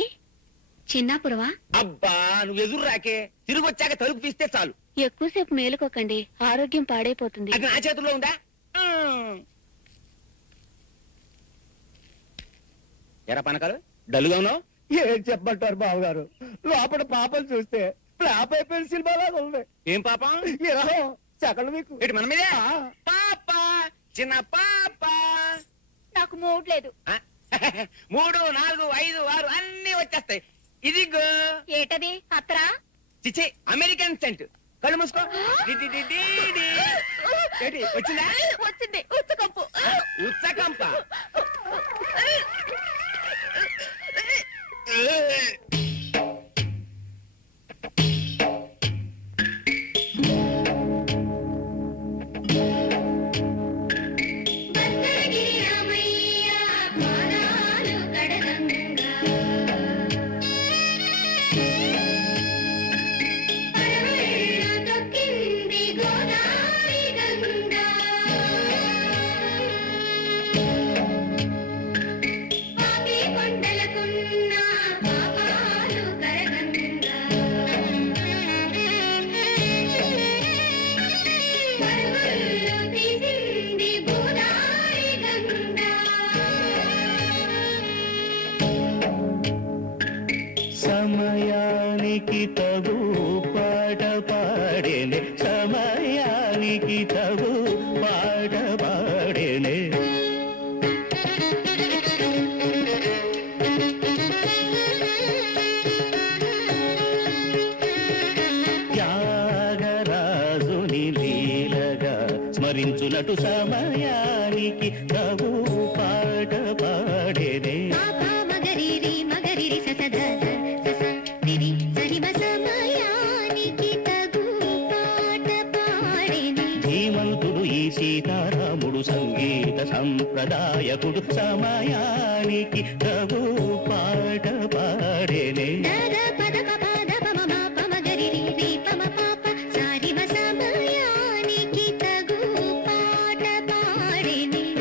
చిన్నాపురవా? అబ్బా నువ్వు ఎదురు రాకే, తిరిగి వచ్చాక తలుపు తీస్తే చాలు. ఎక్కువసేపు మేలుకోకండి, ఆరోగ్యం పాడైపోతుంది. అది నా చేతుల్లో ఉందా? ఎరా పనకాలు డల్లుగా ఉన్నావు? ఏం చెప్పమంటారు బావగారు, లోపల పాపలు చూస్తే ఫ్లాప్ అయిపోయిన సినిమాలాగా ఉంది. ఏం పాపం? సెకండ్ మీకు ఏంటి మన మీదే? పాప చిన్న పాప. నాకు మూడ్ లేదు. 3, 4, 5, 6 అన్ని వచ్చేస్తాయి. ఇదిగో. ఏటది అత్తరా? చిచ్చి అమెరికన్ సెంట్. కళ్ళు మూసుకో. ఏంటి వచ్చిందా? వచ్చింది ఉచ్చకంపు. ఉచ్చకంప. సమయానికి తగు పాట పాడేనే, సమయానికి తగు పాట పాడేనే. త్యాగరాజుని లీలగా స్మరించునటు సమయానికి తగు పాట పాడేనే. ధీమంతుడు ఈ సీతారాముడు సంగీత సంప్రదాయకుడు సమయానికి తగు పాట పాడేనే.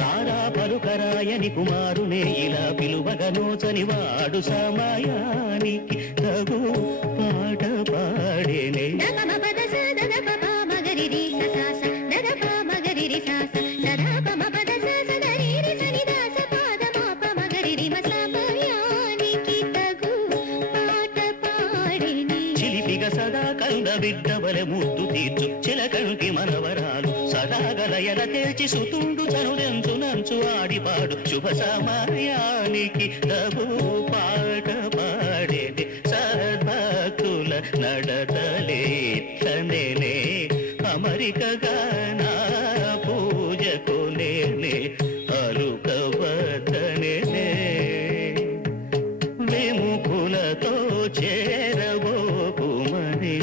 రారా పలుకరాయని కుమారునే ఇలా పిలువగనోచని వాడు సమయానికి తగు పాట పాడేనే. చిలిపిగ సదా కంద బిడ్డవలె ముద్దు తీర్చు చిలకంటి మనవరాలు సదాగలయల తేల్చి సుతుండు చనుదెంచు నంచు ఆడిపాడు శుభ సమయానికి తగు పాట పాడేది. సద్భక్తుల నడతలే తనేనే అమరికగా నా పూజకు నేనే అలుకవద్దనే. విముఖులతో చేరబోకుమని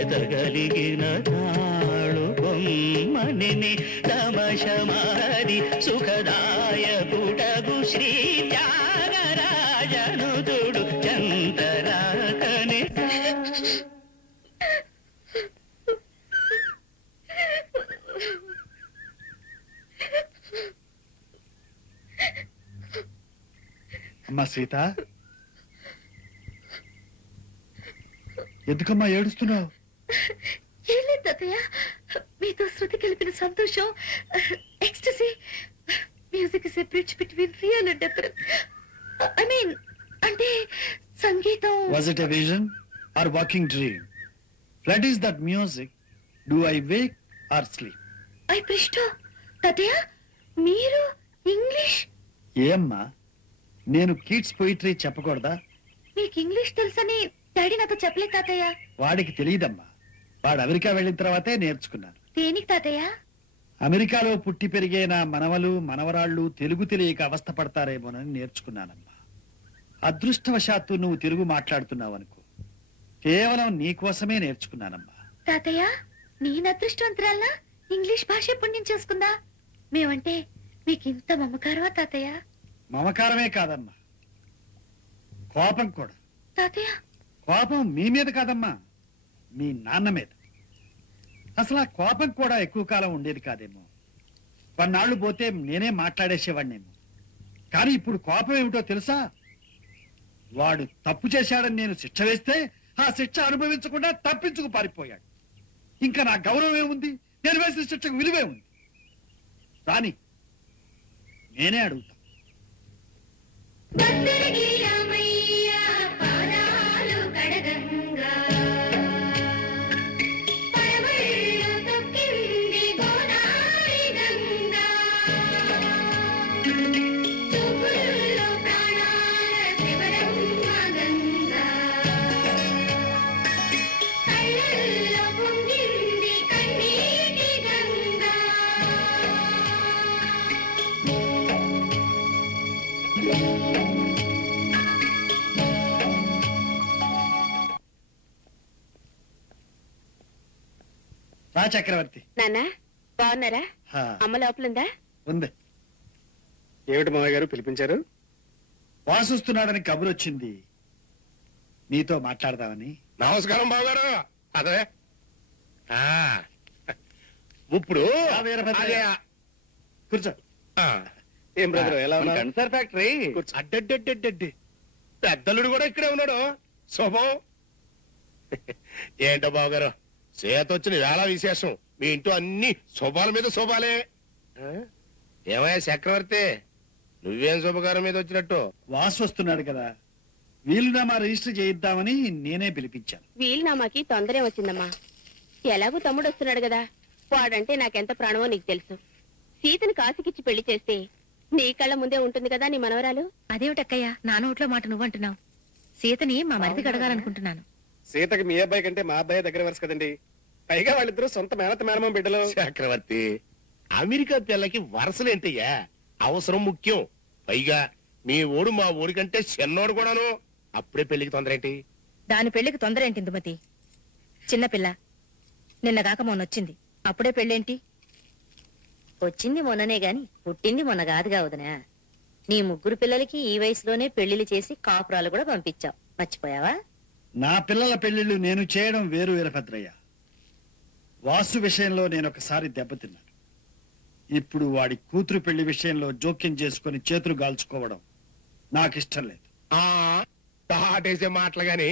ఎదగలిగిన తాళు బొమ్మని తమశమాది సుఖదాయకుడగు శ్రీ త్యాగరాజనుతుడు చంతరాకని. అమ్మా సీత, ఎందుకమ్మా ఏడుస్తున్నావు? ఏం లేదు తాతయ్య, మీతో శృతి కలిపిన సంతోషం, ecstasy. Music is a bridge between real and different. I mean అంటే సంగీతం. Was it a vision or waking dream? What is that music? Do I wake or sleep? I ప్రిష్టో తాతయ్య, మీరు ఇంగ్లీష్? ఏమ్మా, నేను కిడ్స్ పోయిటరీ చెప్పకూడదా? మీకు English తెలుసని daddy నాతో చెప్పలేదు తాతయ్య. వాడికి తెలియదమ్మా, వాడు అమెరికా వెళ్ళిన తర్వాతే నేర్చుకున్నాను. దేనికి తాతయ్య? అమెరికాలో పుట్టి పెరిగే నా మనవలు మనవరాళ్ళు తెలుగు తెలియక అవస్థ పడతారేమోనని నేర్చుకున్నానమ్మా. అదృష్టవశాత్తు నువ్వు తెలుగు మాట్లాడుతున్నావు అనుకో, కేవలం నీకోసమే నేర్చుకున్నానమ్మా. తాతయ్య, నేను అదృష్టవంతురాల్నా ఇంగ్లీష్ భాష పుణ్యం చేసుకుందా? మేమంటే మీకింత మమకారమా తాతయ్య? మమకారమే కాదమ్మా, కోపం కూడా. తాతయ్య, కోపం మీ మీద కాదమ్మా, మీ నాన్న మీద. అసలు ఆ కోపం కూడా ఎక్కువ కాలం ఉండేది కాదేమో. కొన్నాళ్ళు పోతే నేనే మాట్లాడేసేవాడినేమో. కానీ ఇప్పుడు కోపం ఏమిటో తెలుసా? వాడు తప్పు చేశాడని నేను శిక్ష వేస్తే ఆ శిక్ష అనుభవించకుండా తప్పించుకు పారిపోయాడు. ఇంకా నా గౌరవం ఏముంది? నేను వేసిన శిక్షకు విలువే ఉంది. రాని నేనే అడుగుతా. రా చక్రవర్తి. నాన్న బాగున్నారా? హా, అమ్మ లోపలుందా? ఉంది. ఏమిటి మామయ్య గారు పిలిపించారు? వాసొస్తున్నాడని కబురు వచ్చింది, నీతో మాట్లాడదామని. నమస్కారం బావగారు. అదే ఇప్పుడు అదే కూర్చో. ఏం బ్రదర్ ఎలా ఉన్నా? సార్ ఫ్యాక్టరీ అడ్డడ్డడ్డడ్డి పెద్దలుడు కూడా ఇక్కడే ఉన్నాడు. శుభం. ఏంటో బావగారు, చేత వచ్చిన వేళ విశేషం. మీ ఇంట్లో అన్ని శుభాల మీద శుభాలే. ఏమయ్యా చక్రవర్తి, నువ్వేం శుభకారం మీద వచ్చినట్టు? వాసు వస్తున్నాడు కదా, వీలునామా రిజిస్టర్ చేయిద్దామని నేనే పిలిపించాను. వీలునామాకి తొందరే వచ్చిందమ్మా. ఎలాగూ తమ్ముడు వస్తున్నాడు కదా, వాడంటే నాకెంత ప్రాణమో నీకు తెలుసు. సీతను కాసికిచ్చి పెళ్లి చేస్తే నీ కళ్ళ ముందే ఉంటుంది కదా నీ మనవరాలు. అదేమిటక్కయ్యా నా నోట్లో మాట నువ్వంటున్నావు? సీతని మా మరిదికి అడగాలనుకుంటున్నాను. సీతకి మీ అబ్బాయి కంటే మా అబ్బాయి దగ్గర వరుస కదండి. పైగా వాళ్ళిద్దరూ సొంత మేనత మేనమామ బిడ్డలు. చక్రవర్తి, అమెరికా పిల్లకి వరుసలేంటయ్యా, అవసరం ముఖ్యం. పైగా మీ ఓడు మా ఊరి కంటే చిన్నోడు కూడాను. అప్పుడే పెళ్లికి తొందర ఏంటి? దాని పెళ్లికి తొందర ఏంటి ఇందుమతి? చిన్నపిల్ల నిన్నగాక మొన్నొచ్చింది, అప్పుడే పెళ్ళేంటి? వచ్చింది మొన్ననే గాని పుట్టింది మొన్న కాదుగా వదినా. నీ ముగ్గురు పిల్లలకి ఈ వయసులోనే పెళ్లిళ్ళు చేసి కాపురాలు కూడా పంపించావు, మర్చిపోయావా? నా పిల్లల పెళ్లిళ్ళు నేను చేయడం వేరు వీరభద్రయ్య. వాసు విషయంలో నేను ఒకసారి దెబ్బతిన్నాను. ఇప్పుడు వాడి కూతురు పెళ్లి విషయంలో జోక్యం చేసుకుని చేతులు గాల్చుకోవడం నాకిష్టం లేదు. దాటేసే మాటలు గాని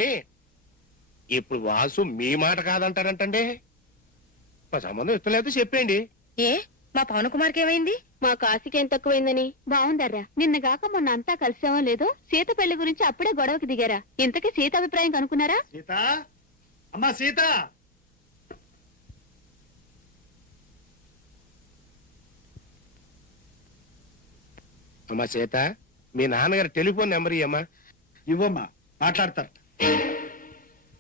ఇప్పుడు వాసు మీ మాట కాదంటారంటండి. మా సంబంధం ఇష్టం లేదు చెప్పండి. ఏ మా పవన్ కుమార్కి ఏమైంది? మా కాశీకి ఏం తక్కువైందని? బాగుందర్రా, నిన్నగాక మొన్న అంతా కలిసామో లేదో సీత పెళ్లి గురించి అప్పుడే గొడవకి దిగారా. ఇంతకీ సీత అభిప్రాయం కనుక్కున్నారా? సీత, అమ్మా సీత. అమ్మా సీత, మీ నాన్నగారు టెలిఫోన్ నెంబర్ ఇయ్యమ్మా. ఇవ్వమ్మా, మాట్లాడతారు.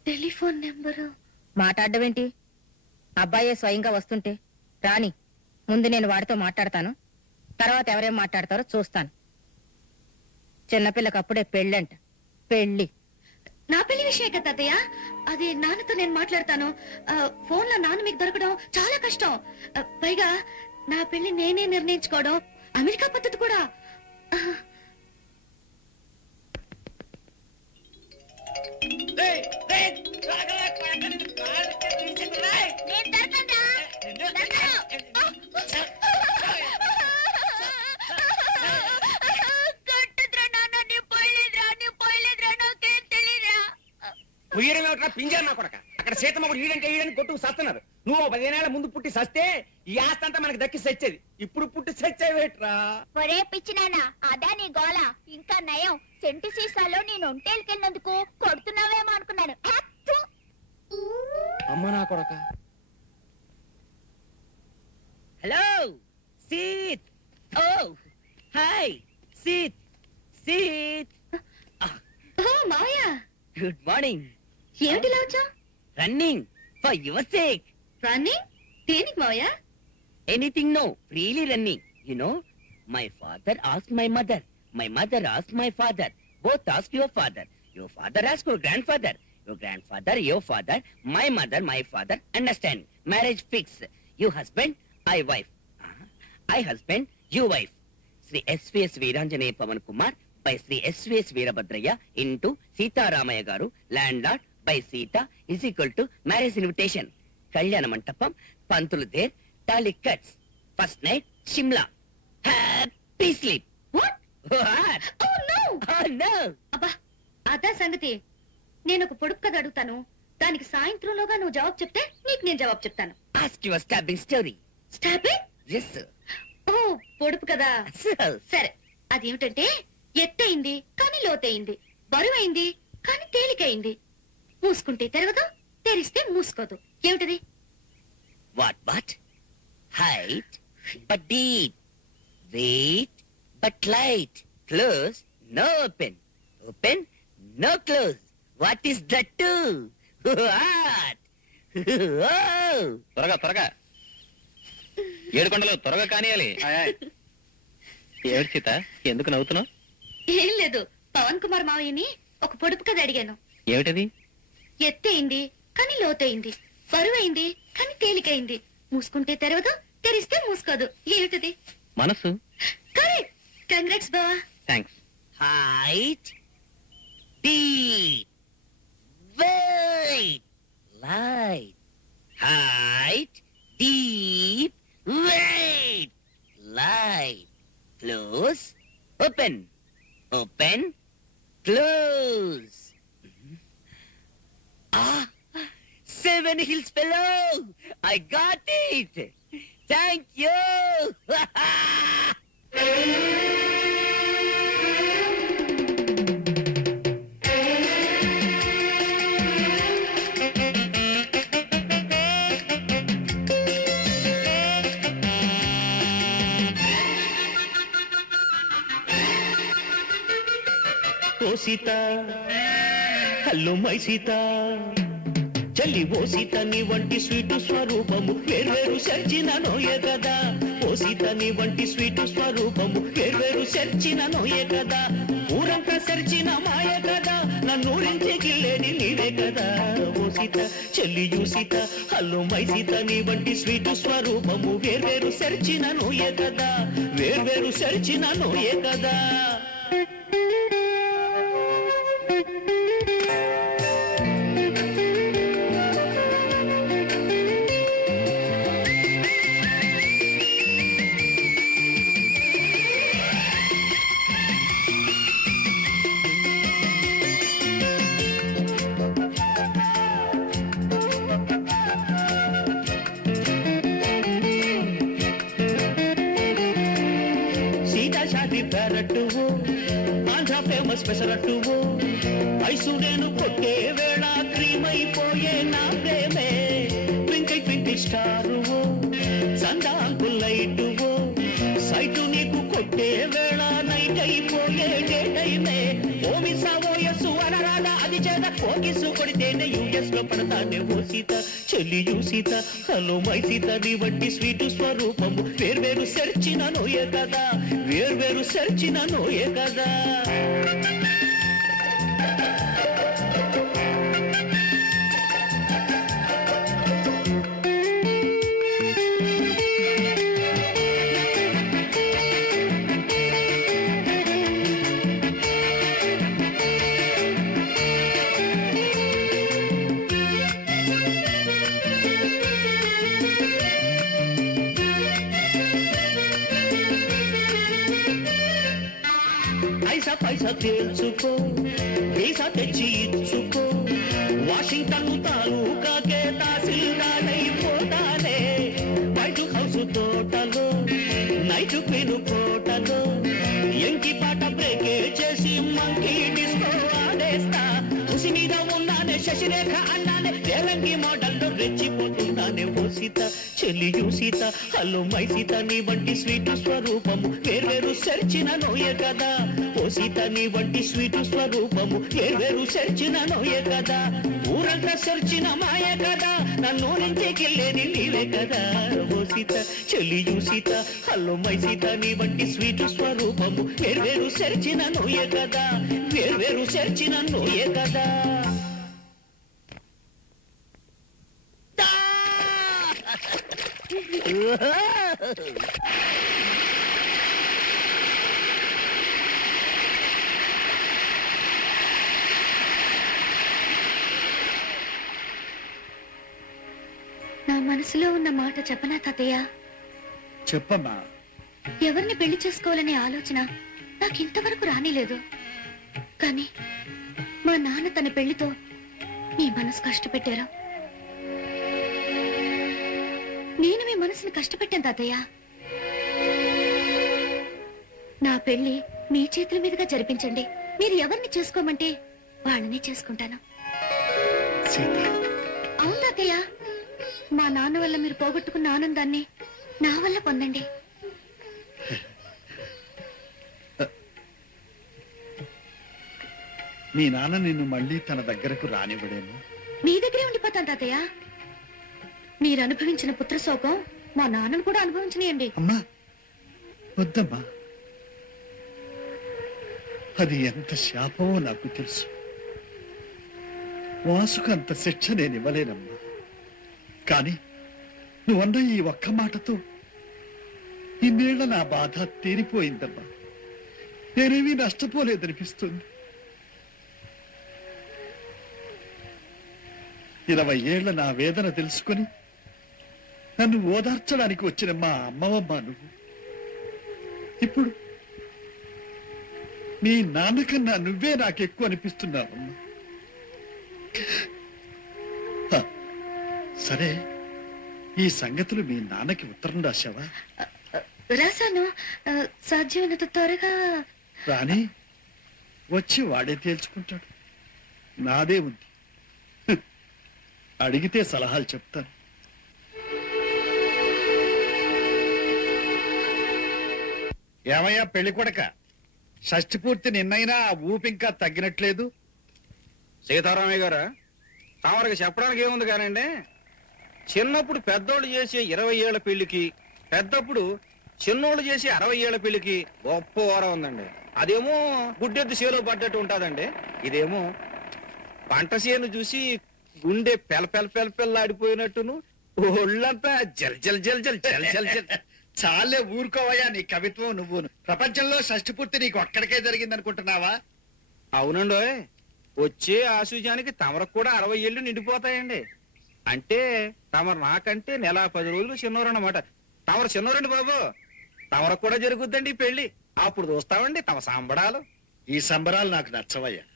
టెలిఫోన్ నెంబరు మాట్లాడవేంటి? అబ్బాయే స్వయంగా వస్తుంటే రాని, ముందు నేను వాడితో మాట్లాడతాను, తర్వాత ఎవరేం మాట్లాడతారో చూస్తాను. చిన్నపిల్లకి అప్పుడే పెళ్ళంట. పెళ్లి నా పెళ్లి విషయం కదా తాతయ్య. అది నాన్నతో నేను మాట్లాడతాను. ఫోన్ లో నాన్న మీకు దొరకడం చాలా కష్టం. పైగా నా పెళ్లి నేనే నిర్ణయించుకోవడం అమెరికా పద్ధతి కూడా. ఉయ్యడం ఏమిట్రా పింజారు నా కొడక. అక్కడ సీతమ్మ కూడా ఈడంటే ఈడని కొట్టుకు సస్తున్నారు. నువ్వు 15 ఏళ్ల ముందు పుట్టి సస్తే ఈ ఆస్తి అంతా మనకి దక్కి సచ్చేది. ఇప్పుడు పుట్టి సచ్చేవేట్రా? ఒరే పిచ్చి నాన్న, అదా నీ గోల? ఇంకా నయం, సెంటి సీసాలో నేను ఒంటేళ్ళకెళ్ళినందుకు కొడుతున్నావేమో అనుకున్నాను. అమ్మ నా కొడక. Hello Sita. Oh hi Sita. Sita. మావయ్య, గుడ్ మార్నింగ్. ఏమిటిలా వచ్చా? Running for your sake. Running దేనికి మావయ్య? Anything no, really running. You know, my father ask my mother, my mother ask my father, both ask your father, your father ask your grandfather ఫాదర్, your grandfather, your father, my mother, my father. Understand? Marriage fix. You husband, I wife. I husband, you wife. Sri S.V.S. Veeranjanaya Pavan Kumar by Sri S.V.S. Veerabhadraya into Sita Ramaya Garu, landlord by Sita is equal to marriage invitation. Kalyana Mandapam, Pantulu there, tally cuts. First night, Shimla. Happy sleep. What? What? Oh no! Oh no! అబ్బా అదా సంగతి. నేను ఒక పొడుపు కథ అడుగుతాను, దానికి సాయంత్రంలోగా నువ్వు జవాబు చెప్తే నీకు నేను జవాబు చెప్తాను. Ask your stabbing story. Stopping? Yes, sir. ఓ పొడుపు కదా. సరే, అదేమిటంటే ఎత్తయింది కానీ లోతయింది, బరువైంది కానీ తేలికైంది, మూసుకుంటే తెరవదు, తెరిస్తే మూసుకోదు. ఏమిటది? What? Height, but deep. Weight, but light. Close, no open. Open, no close. What is that too? What? Oh! త్వరగా 7 కొండలు త్వరగా కానియాలి. ఏమిటి సీత, ఎందుకు నవ్వుతున్నావు? ఏం లేదు, పవన్ కుమార్ మావయ్యని ఒక పొడుపు కథ అడిగాను. ఏమిటది? ఎత్తయింది కానీ లోతయింది, బరువైంది కానీ తేలికైంది, మూసుకుంటే తెరవదు, తెరిస్తే మూసుకోదు. ఏమిటది? మనసు. కరెక్ట్. కంగ్రాట్స్ బావా. Thanks. Height, deep. Weight, light. Height, deep. Weight, light. Close, open. Open, close. 7 Hills fellow, I got it. Thank you. ఓ సీత, హలో మై సీత, చల్లి ఓ సీత నీ వంటి స్వీటు స్వరూపము వేర్వేరు సెర్చిన నోయే కదా. ఓ సీత నీ వంటి స్వీటు స్వరూపము వేర్వేరు సెర్చిన నోయే కదా. ఊరంతా సెర్చిన మాయ కదా, నన్నూరించి గిల్లేని నీవే కదా. ఓ సీత, చెల్లియు సీత, హలో మై సీత, నీ వంటి స్వీటు స్వరూపము వేర్వేరు సెర్చిన నోయే కదా, వేర్వేరు సెర్చిన నోయే కదా. పెరట్టువు ఆంధ్ర ఫేమస్ పెసరట్టువు ఐసు నేను కొట్టే వేళ క్రీమ్ అయిపోయే నా ప్రేమే ట్వింకిల్ ట్వింకిల్ స్టారువు సందాంకు లైటువు సైటు నీకు కొట్టే వేళ నైట్ అయిపోయే డే టైమే ఓ మిసా ఓ యస్సు అనరాదా అది చేద కోకిసు కొడితేనే యుఎస్ లో పడతానే. ఓ సీత, చెల్లియు సీత, హలో మై సీత, నీ వంటి స్వీటు స్వరూపము వేర్వేరు సెర్చిన నోయే కదా, వేర్వేరు సెర్చిన నోయే కదా. పైసా తేల్చుకో, వీసా తెచ్చి ఇచ్చుకో, వాషింగ్టన్ తాలూకాకే తహసీల్దారైపోతానే. వైట్ హౌస్ తోటలో నైట్ క్వీన్ కోటలో ఎంకి పాట బ్రేకే చేసి మంకీ డిస్కో ఆడేస్తా. ఉసి మీద ఉన్నానే శశిరేఖ అన్నానే, రేలంగి మోడల్లో రెచ్చిపోతున్నానే. ఓ సీత, చెల్లియు సీత, హలో మై సీత, నీ వంటి స్వీటు స్వరూపము వేర్వేరు సెర్చిన నోయే కదా. ఓ సీత, నీ వంటి స్వీటు స్వరూపము వేర్వేరు సెర్చిన నోయే కదా. ఊరంతా సెర్చిన మాయ కదా, నన్ను నుంచి గిల్లేని నీవే కదా. ఓ సీత, చెల్లియు సీత, హలో మై సీత, నీ వంటి స్వీటు స్వరూపము వేర్వేరు సెర్చిన నోయే కదా, వేర్వేరు సెర్చిన నోయే కదా. మనసులో ఉన్న మాట చెప్పనా తాతయ్య? చెప్పమ్మా. ఎవరిని పెళ్లి చేసుకోవాలనే ఆలోచన నాకు ఇంతవరకు రానిలేదు. కానీ మా నాన్న తన పెళ్లితో మీ మనసు కష్టపెట్టారు. నేను మీ మనసుని కష్టపెట్టాను తాతయ్య. నా పెళ్లి మీ చేతుల మీదుగా జరిపించండి. మీరు ఎవరిని చేసుకోమంటే వాళ్ళని చేసుకుంటాను. అవును తాతయ్య, మా నాన్న వల్ల మీరు పోగొట్టుకున్న ఆనందాన్ని నా వల్ల పొందండి. మీ నాన్న నిన్ను మళ్ళీ తన దగ్గరకు రానివ్వడేమో. మీ దగ్గరే ఉండిపోతాను తాతయ్య. మీరు అనుభవించిన పుత్రశోకం మా నాన్నను కూడా అనుభవించనియండి. అమ్మా వద్దమ్మా, అది ఎంత శాపమో నాకు తెలుసు. వాసుకు అంత శిక్ష నేను ఇవ్వలేనమ్మా. కానీ నువ్వన్న ఈ ఒక్క మాటతో ఇన్నేళ్ల నా బాధ తీరిపోయిందమ్మా. నేనేమీ నష్టపోలేదనిపిస్తుంది. 20 ఏళ్ల నా వేదన తెలుసుకుని నన్ను ఓదార్చడానికి వచ్చిన మా అమ్మవమ్మా నువ్వు. ఇప్పుడు నీ నాన్నకన్నా నువ్వే నాకెక్కువ అనిపిస్తున్నావమ్మా. సరే, ఈ సంగతులు మీ నాన్నకి ఉత్తరం రాశావా? రాశాను. సాధ్యమైనంత త్వరగా. రాని వచ్చి వాడే తేల్చుకుంటాడు. నాదే ఉంది. అడిగితే సలహాలు చెప్తాను. ఏమయ్యా పెళ్లి కొడక, షష్ఠి పూర్తి నిన్నైనా ఆ ఊపి ఇంకా తగ్గినట్లేదు. సీతారామయ్య గారా, తమరికి చెప్పడానికి ఏముంది కానండి, చిన్నప్పుడు పెద్దోళ్ళు చేసే 20 ఏళ్ల పెళ్లికి, పెద్దప్పుడు చిన్నోళ్ళు చేసే 60 ఏళ్ల పెళ్లికి గొప్ప ఓరం ఉందండి. అదేమో గుడ్డెద్దు చేలో పడ్డట్టు ఉంటుందండి. ఇదేమో పంట చేను చూసి గుండె పెళ్ళాడిపోయినట్టును ఒళ్ళంతా జల్ జల్ జల్ జల్ జల్ జల్ జల్. చాలే ఊరుకోవయ్యా నీ కవిత్వం. నువ్వు ప్రపంచంలో షష్ఠి పూర్తి నీకు ఒక్కడికే జరిగింది అనుకుంటున్నావా? అవునండి, వచ్చే ఆశుజానికి తమరకు కూడా 60 ఏళ్ళు నిండిపోతాయండి. అంటే తమరు నాకంటే నెల 10 రోజులు చిన్నోరన్నమాట. తమరు చిన్నోరండి బాబు. తమరకు కూడా జరుగుద్దండి ఈ పెళ్లి. అప్పుడు చూస్తామండి తమ సంబడాలు. ఈ సంబరాలు నాకు నచ్చవయ్యా.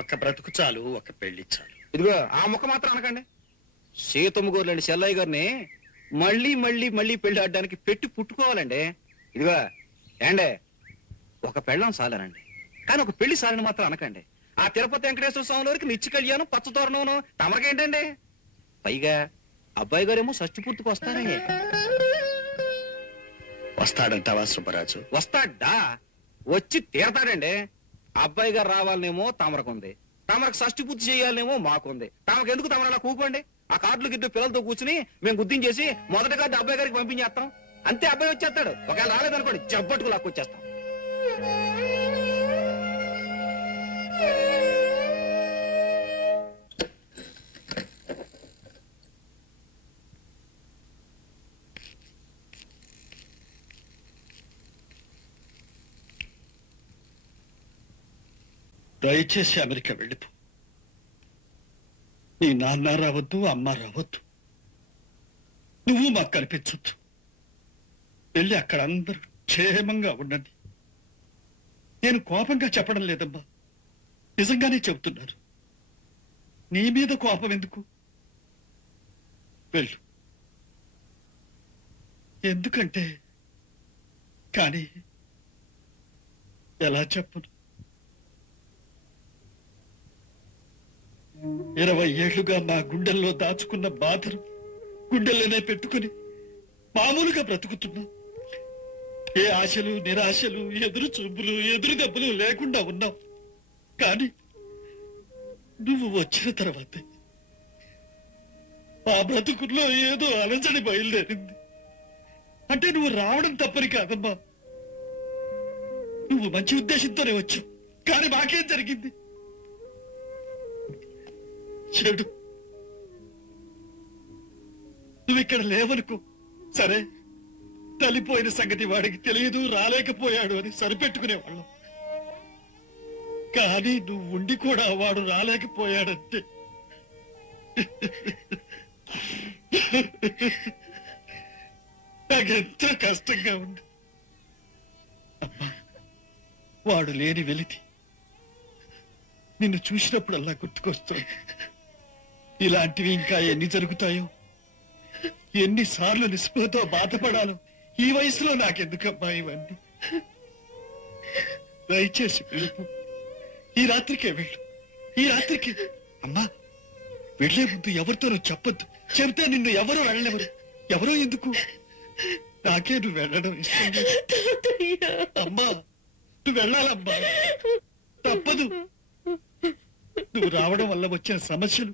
ఒక్క బ్రతుకు చాలు, ఒక పెళ్లి చాలు. ఇదిగో ఆ ముక్క మాత్రం అనకండి. సీతమ్మ గోర్లండి చెల్లయ్య గారిని మళ్ళీ మళ్ళీ మళ్ళీ పెళ్లి ఆడడానికి పెట్టి పుట్టుకోవాలండి. ఇదిగో ఏండే, ఒక పెళ్ళం సాలనండి, కానీ ఒక పెళ్లి సాలని మాత్రం అనకండి. ఆ తిరుపతి వెంకటేశ్వర స్వామి వారికి నిత్య కళ్యాణం పచ్చతోరణం తమరికేంటండి. పైగా అబ్బాయి గారేమో షష్ఠి పూర్తికి వస్తారే. వస్తాడంటావా సుబ్బరాజు? వస్తాడా? వచ్చి తీరతాడండి. అబ్బాయి గారు రావాలనేమో తమరకుంది, తమరకు షష్ఠి పూర్తి చేయాలనేమో మాకుంది. తమకెందుకు తమరు అలా కూకోండి. ఆ కార్డులు గిద్దు పిల్లలతో కూర్చుని మేము గుర్తించేసి మొదటి కార్డు అబ్బాయి గారికి పంపించేస్తాం. అంతే, అబ్బాయి వచ్చేస్తాడు. ఒకవేళ రాలేదనుకోండి జబ్బట్టుకు లాక్కొచ్చేస్తాం. దయచేసి అమెరికా వెళ్ళిపో. నీ నాన్న రావద్దు, అమ్మ రావద్దు, నువ్వు మాకు కనిపించొద్దు. వెళ్ళి అక్కడ అందరూ క్షేమంగా ఉండండి. నేను కోపంగా చెప్పడం లేదమ్మా, నిజంగానే చెబుతున్నారు. నీ మీద కోపం ఎందుకు? వెళ్ళు. ఎందుకంటే కానీ ఎలా చెప్పను? 20 ఏళ్లుగా నా గుండెల్లో దాచుకున్న బాధను గుండెల్లోనే పెట్టుకుని మామూలుగా బ్రతుకుతున్నా. ఏ ఆశలు, నిరాశలు, ఎదురు చూపులు, ఎదురు దెబ్బలు లేకుండా ఉన్నావు. కానీ నువ్వు వచ్చిన తర్వాత ఆ బ్రతుకుల్లో ఏదో అలజడి బయలుదేరింది. అంటే నువ్వు రావడం తప్పని కాదమ్మా, నువ్వు మంచి ఉద్దేశంతోనే వచ్చావు. కానీ మాకేం జరిగింది? చెడు. నువ్వు ఇక్కడ లేవనుకో, సరే, తల్లిపోయిన సంగతి వాడికి తెలియదు, రాలేకపోయాడు అని సరిపెట్టుకునేవాళ్ళం. కానీ నువ్వు ఉండి కూడా వాడు రాలేకపోయాడంటే నాకెంతో కష్టంగా ఉంది. అమ్మా, వాడు లేని వెలితి నిన్ను చూసినప్పుడల్లా గుర్తుకొస్తుంది. ఇలాంటివి ఇంకా ఎన్ని జరుగుతాయో, ఎన్నిసార్లు నిస్పృహతో బాధపడాలో ఈ వయసులో నాకెందుకమ్మా ఇవన్నీ. దయచేసి వెళ్ళిపో. ఈ రాత్రికే వెళ్ళు, ఈ రాత్రికి. అమ్మా, వెళ్లే ముందు ఎవరితోనూ చెప్పొద్దు. చెబితే నిన్ను ఎవరో వెళ్ళనివ్వరు. ఎవరో ఎందుకు, నాకే నువ్వు వెళ్ళడం ఇష్టం లేదు. అమ్మా, నువ్వు వెళ్ళాలమ్మా, తప్పదు. నువ్వు రావడం వల్ల వచ్చిన సమస్యలు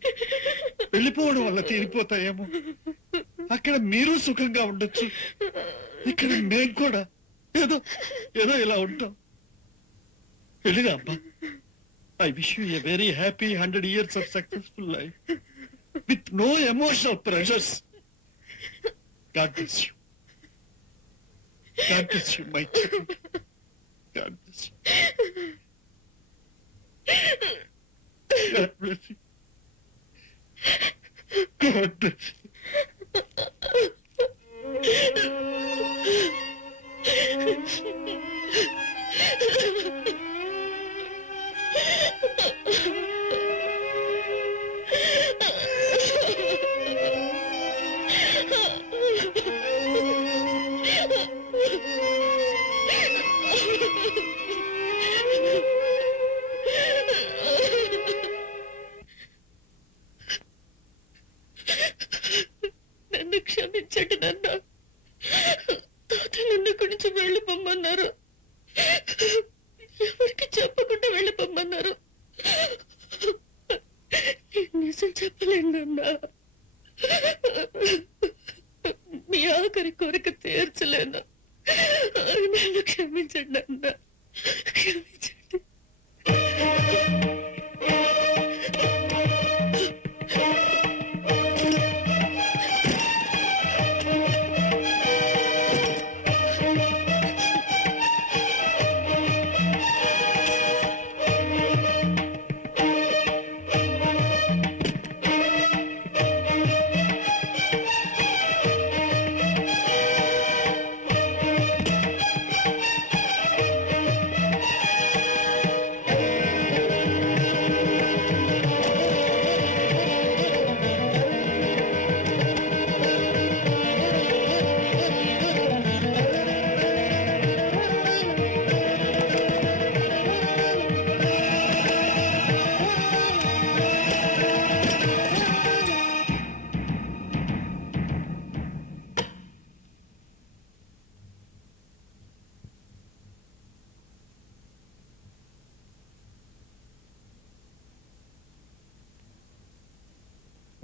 వెళ్ళిపోవడం వల్ల తీరిపోతాయేమో. అక్కడ మీరు సుఖంగా ఉండొచ్చు, ఇక్కడ మేము కూడా ఏదో ఏదో ఇలా ఉంటాం. వెళ్ళిరా అమ్మా. I wish you a very happy 100 years of successful life with no emotional pressures. God bless you. God bless you, my child. God bless you. God bless you. God bless you. నన్ను క్షమించండి నాన్న. తాత నన్ను ఇక్కడి నుంచి వెళ్ళిపోమన్నారు. ఎవరికి చెప్పకుండా వెళ్ళిపోమన్నారు. నిజం చెప్పలేను నాన్న. మీ ఆఖరి కోరిక తీర్చలేను. నన్ను క్షమించండి నాన్న, క్షమించండి.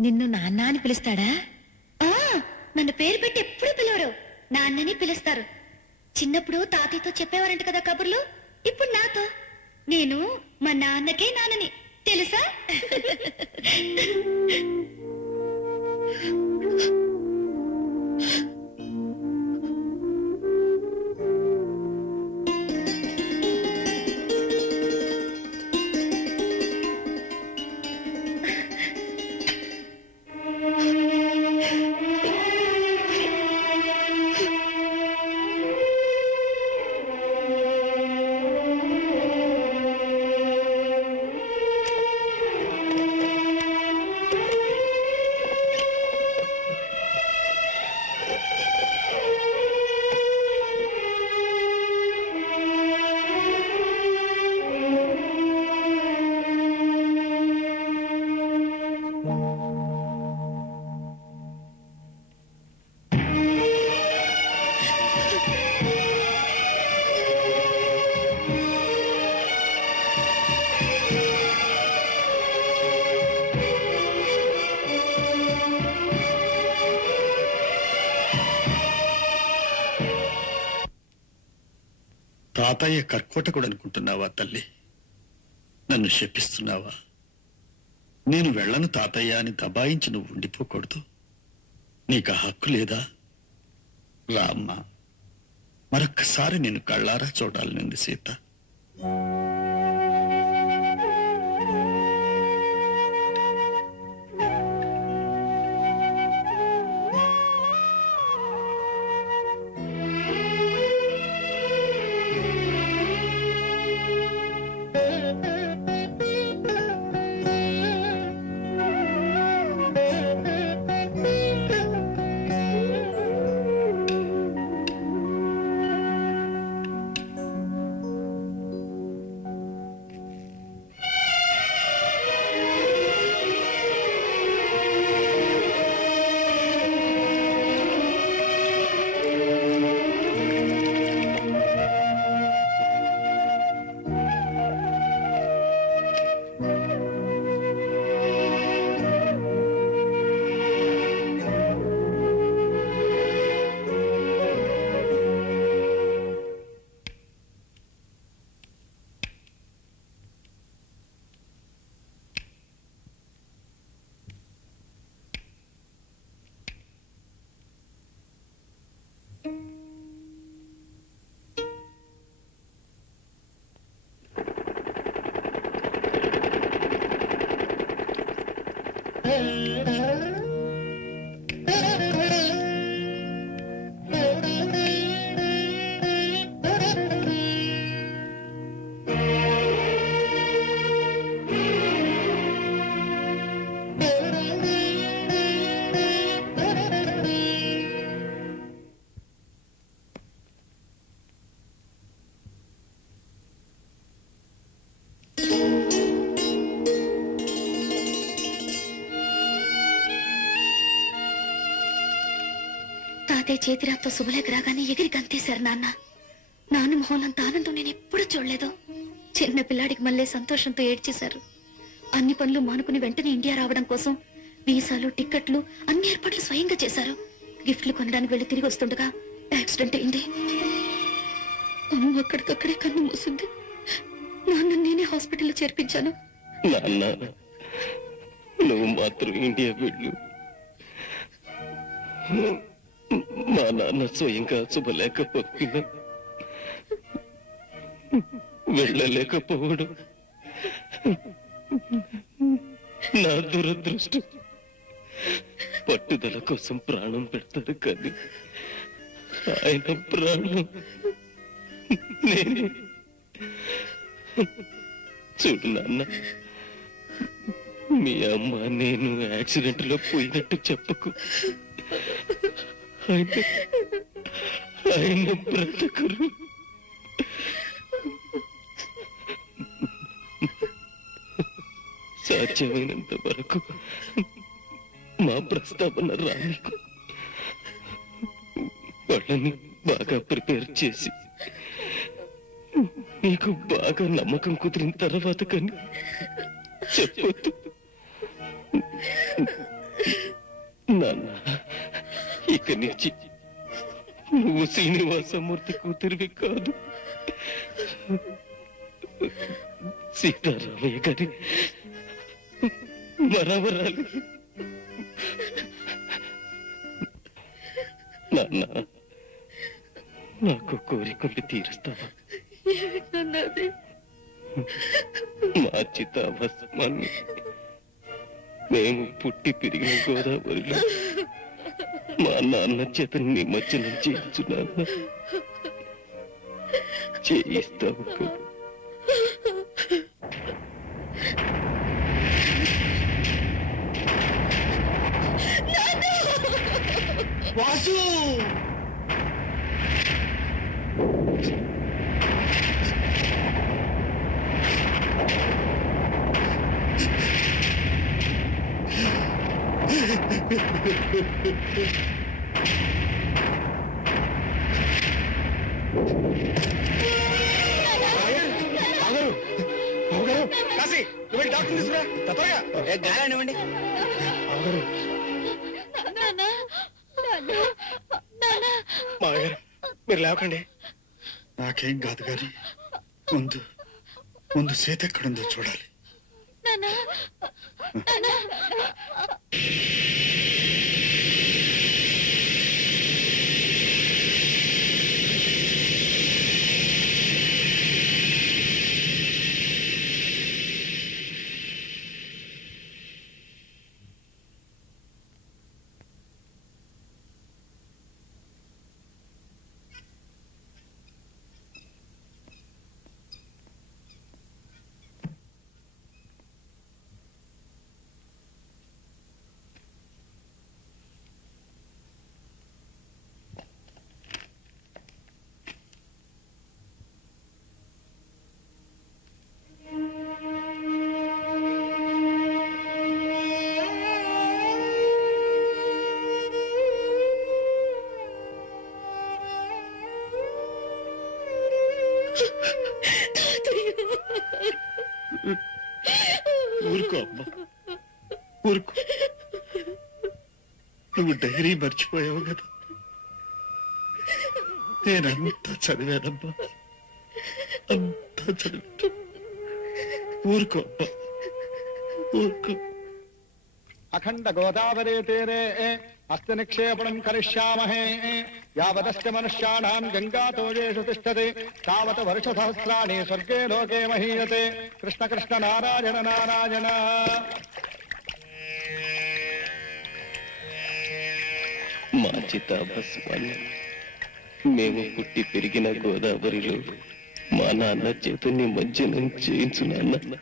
నిన్ను నాన్న అని పిలుస్తాడా? నన్ను పేరు పెట్టి ఎప్పుడు పిలవరు, నాన్నని పిలుస్తారు. చిన్నప్పుడు తాతయ్యతో చెప్పేవారంట కదా కబుర్లు, ఇప్పుడు నాతో. నేను మా నాన్నకే నాన్నని, తెలుసా? తాతయ్య కర్కోటకుడు అనుకుంటున్నావా తల్లి? నన్ను శపిస్తున్నావా? నేను వెళ్ళను తాతయ్య అని దబాయించి నువ్వు ఉండిపోకూడదు. నీకు ఆ హక్కు లేదా? రామ్మా, మరొక్కసారి నేను కళ్ళారా చూడాలనుంది సీత. తాతయ్య చేతిరాత్తో శుభలేఖ రాగానే ఎగిరి గంతేశారు నాన్న. నాన్న మొహంలంత ఆనందం నేను ఎప్పుడూ చూడలేదు. చిన్న పిల్లాడికి మళ్ళీ సంతోషంతో ఏడ్చేశారు. అన్ని పనులు మానుకుని వెంటనే ఇండియా రావడం కోసం వీసాలు, టిక్కెట్లు అన్ని ఏర్పాట్లు స్వయంగా చేశారు. గిఫ్ట్లు కొనడానికి వెళ్ళి తిరిగి వస్తుండగా యాక్సిడెంట్ అయింది. అమ్మ అక్కడికక్కడే కన్ను మూసింది. నాన్న నేనే హాస్పిటల్లో చేర్పించాను. నాన్న, నువ్వు మాత్రం ఇండియా వెళ్ళు. మా నాన్న స్వయంగా శుభలేఖ పంపిన వెళ్ళలేకపోవడం నా దురదృష్టం. పట్టుదల కోసం ప్రాణం పెడతారు కానీ ఆయన ప్రాణం నేనే. చూడు నాన్న, మీ అమ్మ నేను యాక్సిడెంట్ లో పోయినట్టు చెప్పకు. ఆయన బ్రతకరు. సాధ్యమైనంత వరకు మా ప్రస్తావన రానికు. వాళ్ళని బాగా ప్రిపేర్ చేసి నీకు బాగా నమ్మకం కుదిరిన తర్వాత కానీ చెప్పొద్దు నాన్న. ఇక నుంచి నువ్వు శ్రీనివాసమూర్తి కూతురివి కాదు, సీతారామయ్య గారి మనవరాలు. నాన్న, నాకు కోరికలు తీరుస్తావా? మా చితాభస్మాన్ని మేము పుట్టి పెరిగిన గోదావరిలో మా నాన్న చేత నిమజ్జనం చేయించు నాన్న. చేయిస్తావు కదా? వాసు, డాక్టర్ తీసుకురా త్వరగా. గాయనివ్వండి. మామగారు, మీరు లేవకండి. నాకేం కాదు కానీ ముందు ముందు సీత ఎక్కడుందో చూడాలి. ఊరుకో అమ్మా, ఊరుకో. నువ్వు డైరీ మర్చిపోయావు కదా. నేనంతా చదివానమ్మా, అంతా చదివా. ఊరుకో అమ్మా, ఊరుకో. అఖండ గోదావరి తీరే అస్తి నిక్షేపణం కరిష్యామహే యావదస్తి మనుష్యాణాం గంగాతోజేషు తిష్టతే తావత్ వర్షసహస్రాణి స్వర్గే లోకే మహీయతే. కృష్ణ కృష్ణ నారాయణ నారాయణ. మా చితాభస్మాన్ని మేము పుట్టి పెరిగిన గోదావరిలో మా నాన్న చేత నిమజ్జనం చేయించు నాన్న.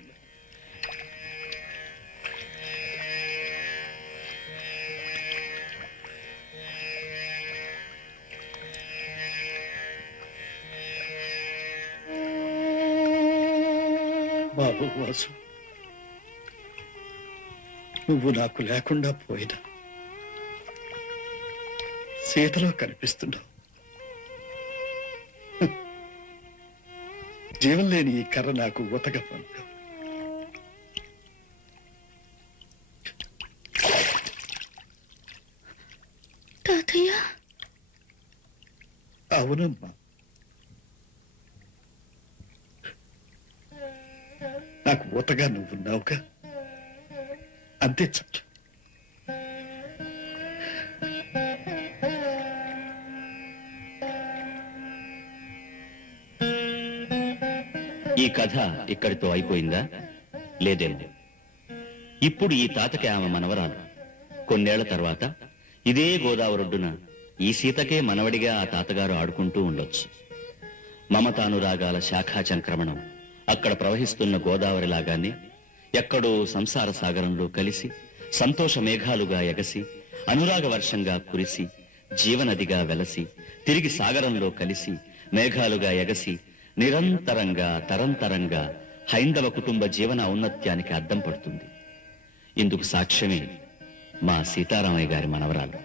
బాబు వాసు, నువ్వు నాకు లేకుండా పోయినా సీతలో కనిపిస్తున్నావు. జీవం లేని ఈ కర్ర నాకు ఉతక పంపు. తాతయ్య. అవునమ్మా, నాకు ఊతగా నువ్వున్నావుగా, అంతే చాలు. ఈ కథ ఇక్కడితో అయిపోయిందా? లేదేమో. ఇప్పుడు ఈ తాతకి ఆమె మనవరాలు. కొన్నేళ్ల తర్వాత ఇదే గోదావరొడ్డున ఈ సీతకే మనవడిగా ఆ తాతగారు ఆడుకుంటూ ఉండొచ్చు. మమతానురాగాల శాఖా చంక్రమణం అక్కడ ప్రవహిస్తున్న గోదావరి లాగానే ఎక్కడో సంసార సాగరంలో కలిసి సంతోష మేఘాలుగా ఎగసి అనురాగ వర్షంగా కురిసి జీవనదిగా వెలసి తిరిగి సాగరంలో కలిసి మేఘాలుగా ఎగసి నిరంతరంగా తరంతరంగా హైందవ కుటుంబ జీవన ఔన్నత్యానికి అద్దం పడుతుంది. ఇందుకు సాక్ష్యమే మా సీతారామయ్య గారి మనవరాలు.